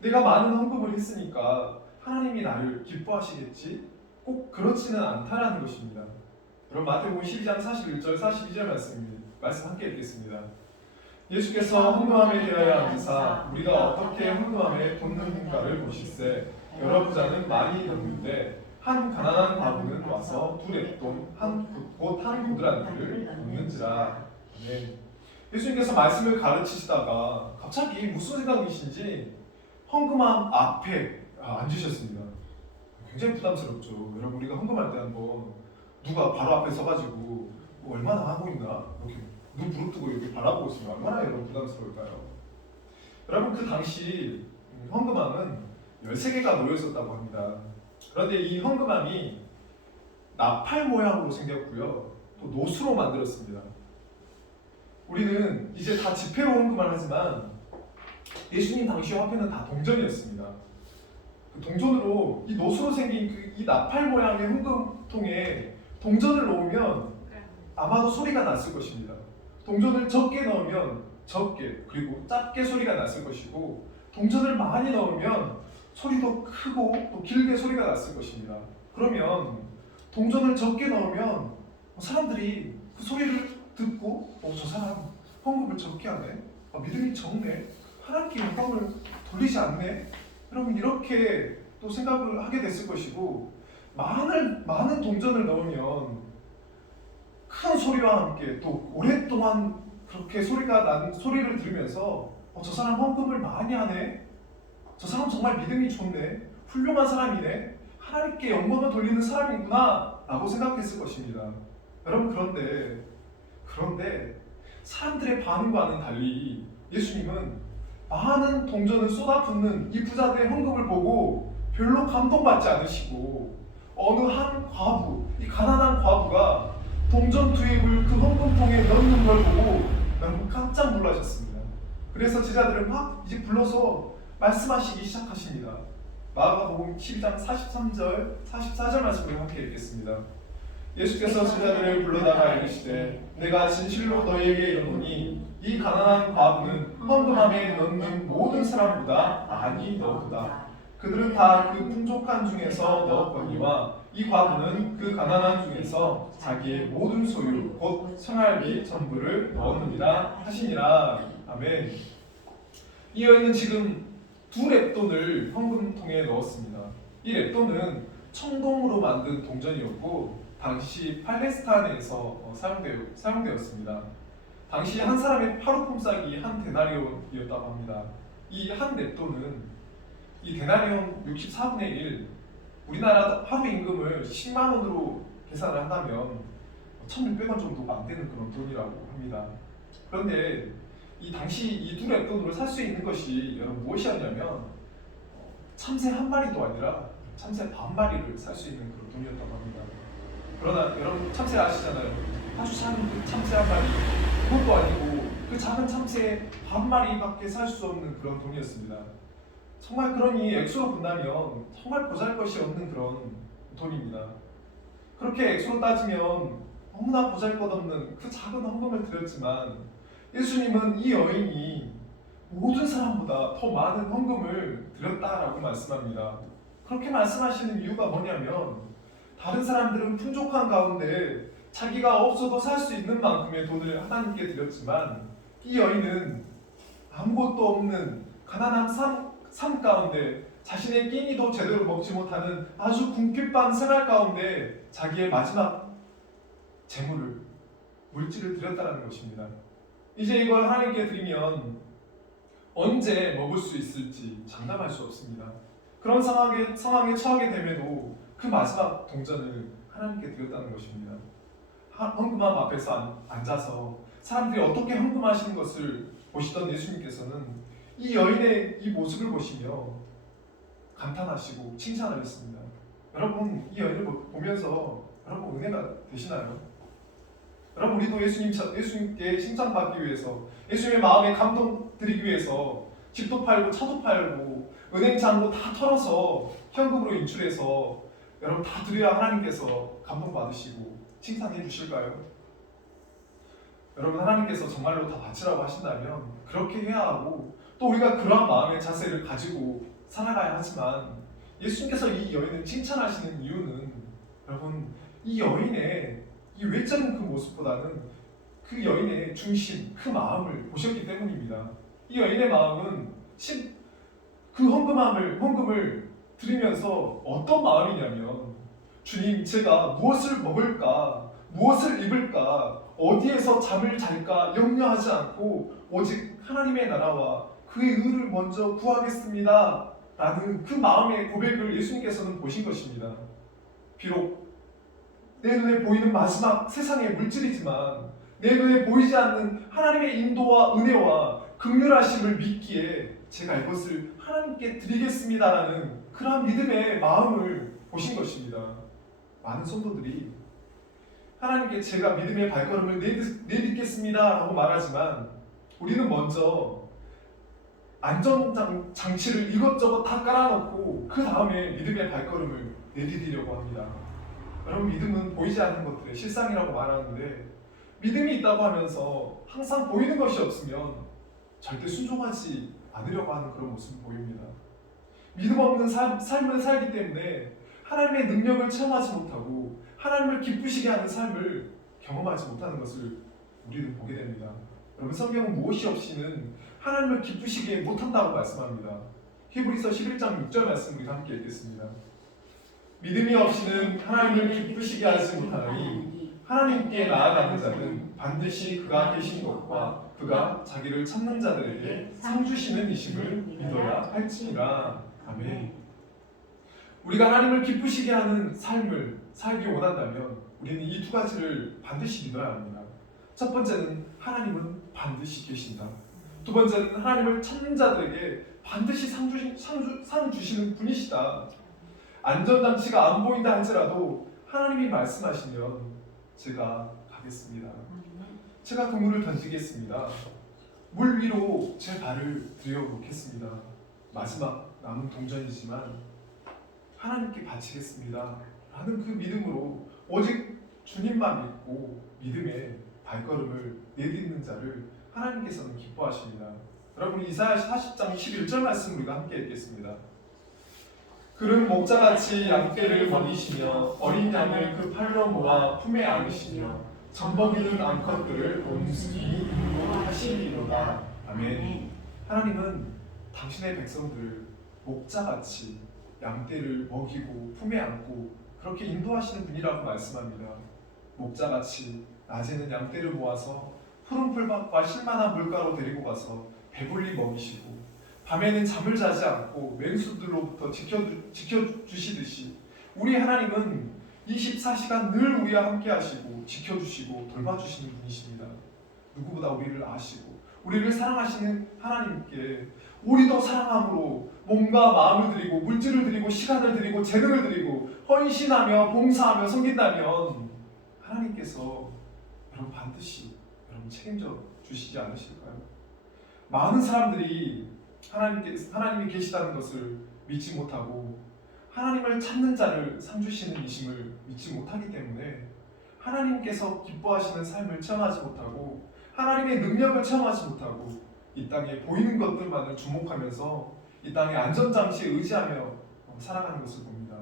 내가 많은 헌금을 했으니까 하나님이 나를 기뻐하시겠지? 꼭 그렇지는 않다라는 것입니다. 여러분, 마태복음 12장 41절 42절 말씀 함께 읽겠습니다. 예수께서 헌금함에 대하여 앉으사 우리가 어떻게 헌금함에 돕는가를 보실세. 여러 부자는 많이 돕는데 한 가난한 과부는 와서 두 렙돈 곧 한 고드란트를 돕는지라. 네. 예수님께서 말씀을 가르치시다가 갑자기 무슨 생각이신지 헌금함 앞에 앉으셨습니다. 굉장히 부담스럽죠. 여러분, 우리가 헌금할 때 한번 누가 바로 앞에 서가지고 얼마나 하고 있나 이렇게 눈 부릅뜨고 이렇게 바라보고 있으면 얼마나 여러분 부담스러울까요? 여러분, 그 당시 헌금함은 13개가 모여 있었다고 합니다. 그런데 이 헌금함이 나팔 모양으로 생겼고요, 또 노수로 만들었습니다. 우리는 이제 다 지폐로 헌금을 하지만 예수님 당시 화폐는 다 동전이었습니다. 그 동전으로 이 노수로 생긴 이 나팔 모양의 헌금통에 동전을 넣으면 아마도 소리가 났을 것입니다. 동전을 적게 넣으면 적게, 그리고 작게 소리가 났을 것이고 동전을 많이 넣으면 소리도 크고 또 길게 소리가 났을 것입니다. 그러면 동전을 적게 넣으면 사람들이 그 소리를 듣고 저 사람 헌금을 적게 하네, 믿음이 적네, 하나님께 영광을 돌리지 않네, 여러분 이렇게 또 생각을 하게 됐을 것이고 많은 동전을 넣으면 큰 소리와 함께 또 오랫동안 그렇게 소리가 난 소리를 들으면서 저 사람 헌금을 많이 하네, 저 사람 정말 믿음이 좋네, 훌륭한 사람이네, 하나님께 영광을 돌리는 사람이구나 라고 생각했을 것입니다. 여러분, 그런데 사람들의 반응과는 달리 예수님은 많은 동전을 쏟아붓는 이 부자들의 헌금을 보고 별로 감동받지 않으시고 어느 한 과부, 이 가난한 과부가 동전 투입을 그 헌금통에 넣는 걸 보고 여러분 깜짝 놀라셨습니다. 그래서 제자들을 막 이제 불러서 말씀하시기 시작하십니다. 마가복음 12장 43절, 44절 말씀을 함께 읽겠습니다. 예수께서 제자들을 불러다가 이르시되 내가 진실로 너희에게 이르노니 이 가난한 과부는 헌금함에 넣는 모든 사람보다 많이 넣었도다. 그들은 다 그 풍족한 중에서 넣었거니와 이 과부는 그 가난한 중에서 자기의 모든 소유 곧 생활비 전부를 넣었느니라 하시니라. 아멘. 이 여인은 지금 2렙돈을 헌금통에 넣었습니다. 이 렙돈은 청동으로 만든 동전이었고 당시 팔레스타인에서 사용되었습니다. 당시 한 사람의 하루 품삯이 한 데나리온이었다고 합니다. 이 한 렙돈은 이 데나리온 64분의 1, 우리나라 하루 임금을 10만 원으로 계산을 한다면 1,600원 정도가 안 되는 그런 돈이라고 합니다. 그런데 이 당시 이 2렙돈으로 살 수 있는 것이 여러분 무엇이었냐면 참새 한 마리도 아니라 참새 반 마리를 살 수 있는 그런 돈이었다고 합니다. 그러나 여러분 참새 아시잖아요. 아주 작은 그 참새 한 마리, 그것도 아니고 그 작은 참새 반 마리밖에 살 수 없는 그런 돈이었습니다. 정말 그러니 액수로 본다면 정말 보잘것이 없는 그런 돈입니다. 그렇게 액수로 따지면 너무나 보잘것없는 그 작은 헌금을 드렸지만 예수님은 이 여인이 모든 사람보다 더 많은 헌금을 드렸다라고 말씀합니다. 그렇게 말씀하시는 이유가 뭐냐면 다른 사람들은 풍족한 가운데 자기가 없어도 살 수 있는 만큼의 돈을 하나님께 드렸지만 이 여인은 아무것도 없는 가난한 삶 가운데 자신의 끼니도 제대로 먹지 못하는 아주 궁핍한 생활 가운데 자기의 마지막 재물을, 물질을 드렸다는 것입니다. 이제 이걸 하나님께 드리면 언제 먹을 수 있을지 장담할 수 없습니다. 그런 상황에 처하게 됨에도 그 마지막 동전을 하나님께 드렸다는 것입니다. 헌금함 앞에서 앉아서 사람들이 어떻게 헌금하시는 것을 보시던 예수님께서는 이 여인의 이 모습을 보시며 감탄하시고 칭찬하셨습니다. 여러분 이 여인을 보면서 여러분 은혜가 되시나요? 여러분 우리도 예수님께 칭찬받기 위해서 예수님의 마음에 감동 드리기 위해서 집도 팔고 차도 팔고 은행 잔고 다 털어서 현금으로 인출해서 여러분 다 드려야 하나님께서 감동받으시고 칭찬해 주실까요? 여러분 하나님께서 정말로 다 바치라고 하신다면 그렇게 해야 하고 또 우리가 그러한 마음의 자세를 가지고 살아가야 하지만 예수님께서 이 여인을 칭찬하시는 이유는 여러분 이 여인의 이 외적인 그 모습보다는 그 여인의 중심, 그 마음을 보셨기 때문입니다. 이 여인의 마음은 그 헌금을 드리면서 어떤 마음이냐면 주님 제가 무엇을 먹을까, 무엇을 입을까, 어디에서 잠을 잘까 염려하지 않고 오직 하나님의 나라와 그의 의를 먼저 구하겠습니다 라는 그 마음의 고백을 예수님께서는 보신 것입니다. 비록 내 눈에 보이는 마지막 세상의 물질이지만 내 눈에 보이지 않는 하나님의 인도와 은혜와 긍휼하심을 믿기에 제가 이것을 하나님께 드리겠습니다라는 그러한 믿음의 마음을 보신 것입니다. 많은 성도들이 하나님께 제가 믿음의 발걸음을 내딛겠습니다 라고 말하지만 우리는 먼저 안전장치를 이것저것 다 깔아놓고 그 다음에 믿음의 발걸음을 내디디려고 합니다. 여러분 믿음은 보이지 않는 것들의 실상이라고 말하는데 믿음이 있다고 하면서 항상 보이는 것이 없으면 절대 순종하지 않으려고 하는 그런 모습을 보입니다. 믿음 없는 삶을 살기 때문에 하나님의 능력을 체험하지 못하고 하나님을 기쁘시게 하는 삶을 경험하지 못하는 것을 우리는 보게 됩니다. 여러분 성경은 무엇이 없이는 하나님을 기쁘시게 못한다고 말씀합니다. 히브리서 11장 6절 말씀 우리 함께 읽겠습니다. 믿음이 없이는 하나님을 기쁘시게 하지 못하니 하나님께 나아가는 자는 반드시 그가 계신 것과 그가 자기를 찾는 자들에게 상 주시는 이심을 믿어야 할지니라. 아멘. 우리가 하나님을 기쁘시게 하는 삶을 살기 원한다면 우리는 이 두 가지를 반드시 믿어야 합니다. 첫 번째는 하나님은 반드시 계신다. 두 번째는 하나님을 찾는 자들에게 반드시 상 주시는 분이시다. 안전장치가 안 보인다 할지라도 하나님이 말씀하시면 제가 가겠습니다. 제가 그물을 던지겠습니다. 물 위로 제 발을 들여놓겠습니다. 마지막 남은 동전이지만 하나님께 바치겠습니다 라는 그 믿음으로 오직 주님만 믿고 믿음의 발걸음을 내딛는 자를 하나님께서는 기뻐하십니다. 여러분, 이사야 40장 11절 말씀 우리가 함께 읽겠습니다. 그는 목자같이 양떼를 먹이시며 어린 양을 그 팔로 모아 품에 안으시며 젖먹이는 암컷들을 온순히 인도하시리로다. 아멘. 하나님은 당신의 백성들을 목자같이 양떼를 먹이고 품에 안고 그렇게 인도하시는 분이라고 말씀합니다. 목자같이 낮에는 양떼를 모아서 푸른 풀밭과 실만한 물가로 데리고 가서 배불리 먹이시고 밤에는 잠을 자지 않고 맹수들로부터 지켜주시듯이 우리 하나님은 24시간 늘 우리와 함께 하시고 지켜주시고 돌봐주시는 분이십니다. 누구보다 우리를 아시고 우리를 사랑하시는 하나님께 우리도 사랑함으로 몸과 마음을 드리고 물질을 드리고 시간을 드리고 재능을 드리고 헌신하며 봉사하며 섬긴다면 하나님께서 여러분 반드시 여러분 책임져 주시지 않으실까요? 많은 사람들이 하나님이 계시다는 것을 믿지 못하고 하나님을 찾는 자를 상 주시는 이심을 믿지 못하기 때문에 하나님께서 기뻐하시는 삶을 체험하지 못하고 하나님의 능력을 체험하지 못하고 이 땅에 보이는 것들만을 주목하면서 이 땅의 안전장치에 의지하며 살아가는 것을 봅니다.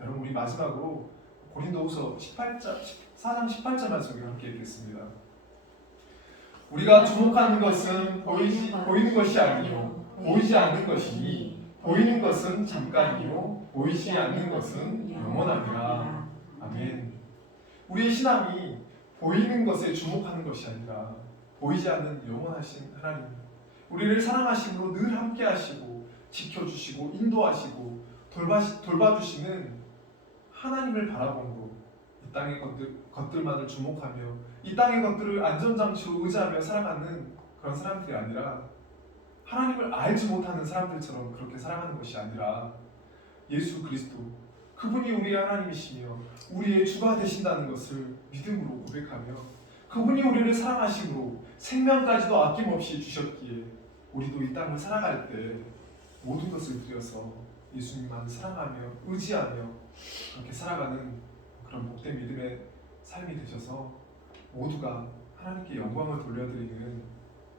여러분, 우리 마지막으로 고린도후서 4장 18절 말씀을 함께 읽겠습니다. 우리가 주목하는 것은 보이는 것이 아니요 보이지 않는 것이니 보이는 것은 잠깐이요 보이지 않는 것은 영원하니라. 아멘. 우리의 신앙이 보이는 것에 주목하는 것이 아니라 보이지 않는 영원하신 하나님, 우리를 사랑하심으로 늘 함께 하시고 지켜주시고 인도하시고 돌봐주시는 하나님을 바라보고 이 땅의 것들만을 주목하며 이 땅의 것들을 안전장치로 의지하며 살아가는 그런 사람들이 아니라 하나님을 알지 못하는 사람들처럼 그렇게 살아가는 것이 아니라 예수 그리스도 그분이 우리의 하나님이시며 우리의 주가 되신다는 것을 믿음으로 고백하며 그분이 우리를 사랑하심으로 생명까지도 아낌없이 주셨기에 우리도 이 땅을 살아갈 때 모든 것을 드려서 예수님만 사랑하며 의지하며 그렇게 살아가는 그런 복된 믿음의 삶이 되셔서 모두가 하나님께 영광을 돌려드리는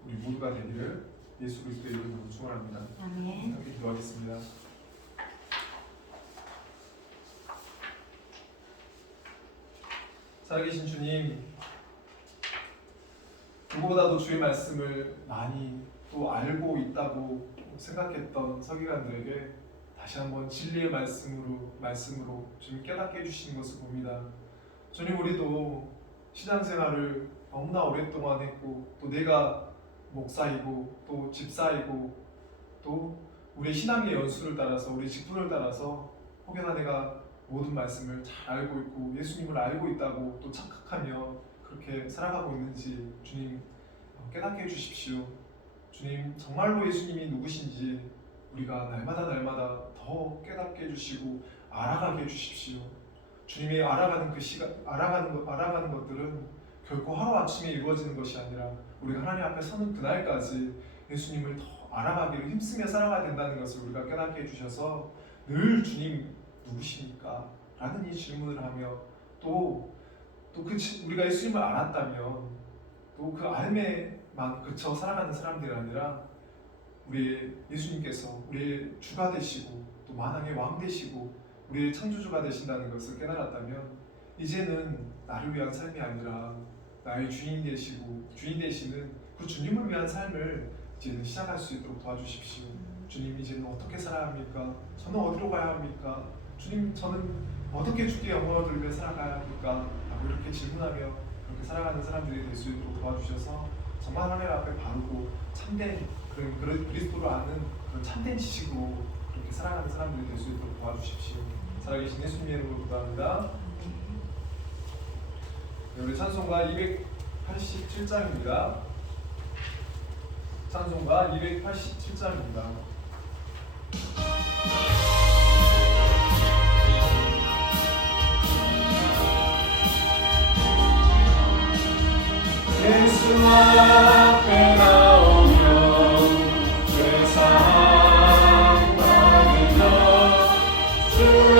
우리 모두가 되기를 예수 그리스도의 이름으로 축원합니다. 아멘. 함께 기도하겠습니다. 살아계신 주님, 누구보다도 주의 말씀을 많이 또 알고 있다고 생각했던 서기관들에게 다시 한번 진리의 말씀으로 주님 깨닫게 해주시는 것을 봅니다. 주님, 우리도 신앙생활을 너무나 오랫동안 했고 또 내가 목사이고 또 집사이고 또 우리 신앙의 연수를 따라서 우리 직분을 따라서 혹여나 내가 모든 말씀을 잘 알고 있고 예수님을 알고 있다고 또 착각하며 그렇게 살아가고 있는지 주님 깨닫게 해주십시오. 주님, 정말로 예수님이 누구신지 우리가 날마다 더 깨닫게 해주시고 알아가게 해주십시오. 주님이 알아가는 그 시간, 알아가는 것들은 결코 하루아침에 이루어지는 것이 아니라 우리가 하나님 앞에 서는 그날까지 예수님을 더 알아가기를 힘쓰며 살아가야 된다는 것을 우리가 깨닫게 해주셔서 늘 주님 누구십니까? 라는 이 질문을 하며 우리가 예수님을 알았다면 또 그 알매만 그쳐 살아가는 사람들이 아니라 우리 예수님께서 우리의 주가 되시고 또 만왕의 왕 되시고 우리의 창조주가 되신다는 것을 깨달았다면 이제는 나를 위한 삶이 아니라 나의 주인 되시는 그 주님을 위한 삶을 이제는 시작할 수 있도록 도와주십시오. 주님, 이제는 어떻게 살아야 합니까? 저는 어디로 가야 합니까? 주님, 저는 어떻게 주께 영광을 돌리며 살아가야 합니까? 라고 이렇게 질문하며 그렇게 살아가는 사람들이 될 수 있도록 도와주셔서 정말 하나님 앞에 바르고 참된 그런 그리스도를 아는 그런 참된 지식으로 그렇게 살아가는 사람들이 될 수 있도록 도와주십시오. 살아계신 예수님의 이름으로 기도합니다. 네, 우리 찬송가 287장입니다. 찬송가 287장입니다. 예수 앞에 나오며 그 사랑 받으며 주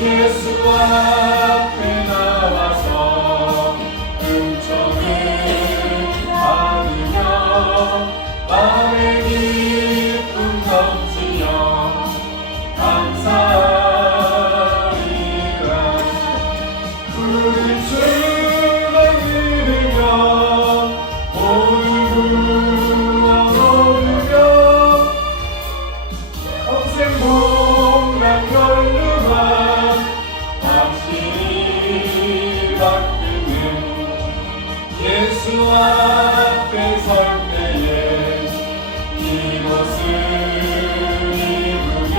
예수 앞에 나와서 은총을 받으며 마음의 기쁨 넘치며 감사하리라. 우리 주만 믿으며 모두 얻으며 평생 복락 연루만 확실히 받기는 예수 앞에 설 때에 이곳을 입으며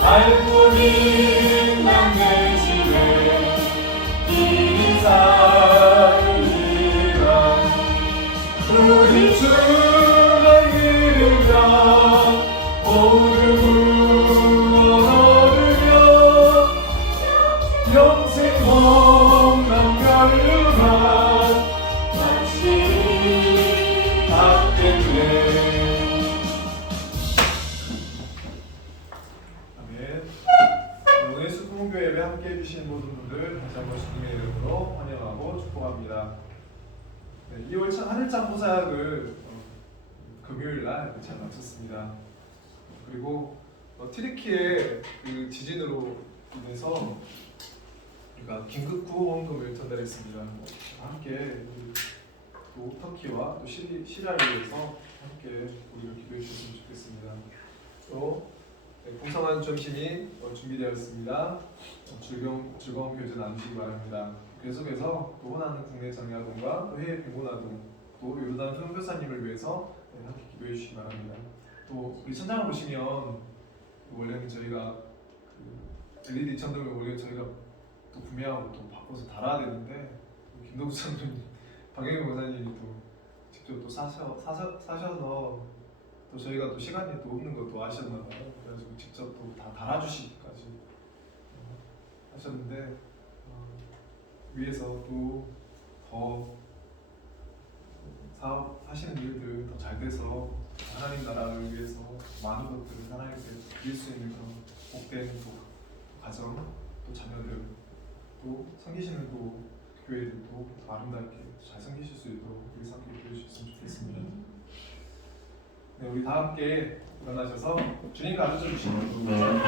밝고 빛난 대신에 이사이라. 우리 주만 믿으며 모두 얻으며 영생 복락 연루만 확실히 받겠네. 아멘. 오늘 수풍교회 예배 함께 해주신 모든 분들 다시 한번 주님의 이름으로 환영하고 축복합니다. 네, 2월차 하늘장 포사약을 금요일날 잘 마쳤습니다. 그리고 튀르키예 그 지진으로 인해서 우리가 긴급 구호원금을 전달했습니다. 함께 또 터키와 또 시리아를 위해서 함께 우리가 기도해 주셨으면 좋겠습니다. 또 풍성한 점심이 준비되었습니다. 즐거운 교제 나누시기 바랍니다. 계속해서 또 원하는 국내 장례아동과 또 해외 빈곤아동 또 요르단 선교사님을 위해서 함께 기도해 주시기 바랍니다. 또 우리 천장을 보시면 원래는 저희가 LED 천등을 원래 저희가 또 구매하고 또 바꿔서 달아야 되는데 김동수 장로님, 박영희 목사님이 또 직접 또 사셔서 또 저희가 또 시간이 또 없는 것도 아셨나 봐요. 그래가지고 직접 또 다 달아주시기까지 하셨는데 위에서 또 더 사업하시는 일들 더 잘 돼서 하나님 나라를 위해서 많은 것들을 하나님께 드릴 수 있는 그런 복된 또 가정, 또 자녀들, 또 섬기시는 또 교회들도 더 아름답게 잘 섬기실 수 있도록 우리 함께 기도해 주셨으면 좋겠습니다. 네, 우리 다 함께 일어나셔서 주님 가르쳐 주신 대로 기도하겠습니다.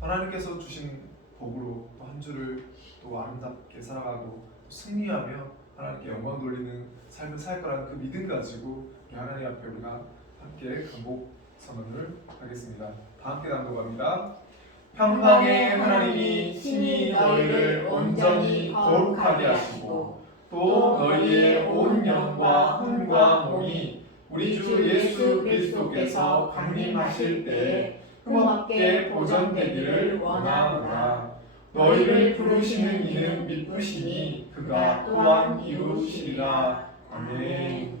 하나님께서 주신 복으로 또 한 주를 또 아름답게 살아가고 승리하며 하나님께 영광 돌리는 삶을 살 거라는 그 믿음 가지고 우리 하나님 앞에 우리가 함께 간곡 선언을 하겠습니다. 다 함께 낭독합니다. 평강의 하나님이 친히 너희를 온전히 거룩하게 하시고 또 너희의 온 영과 혼과 몸이 우리 주 예수 그리스도께서 강림하실 때에 흠없게 보존되기를 원하노라. 너희를 부르시는 이는 믿으시니 그가 또한 이루시리라. 아멘.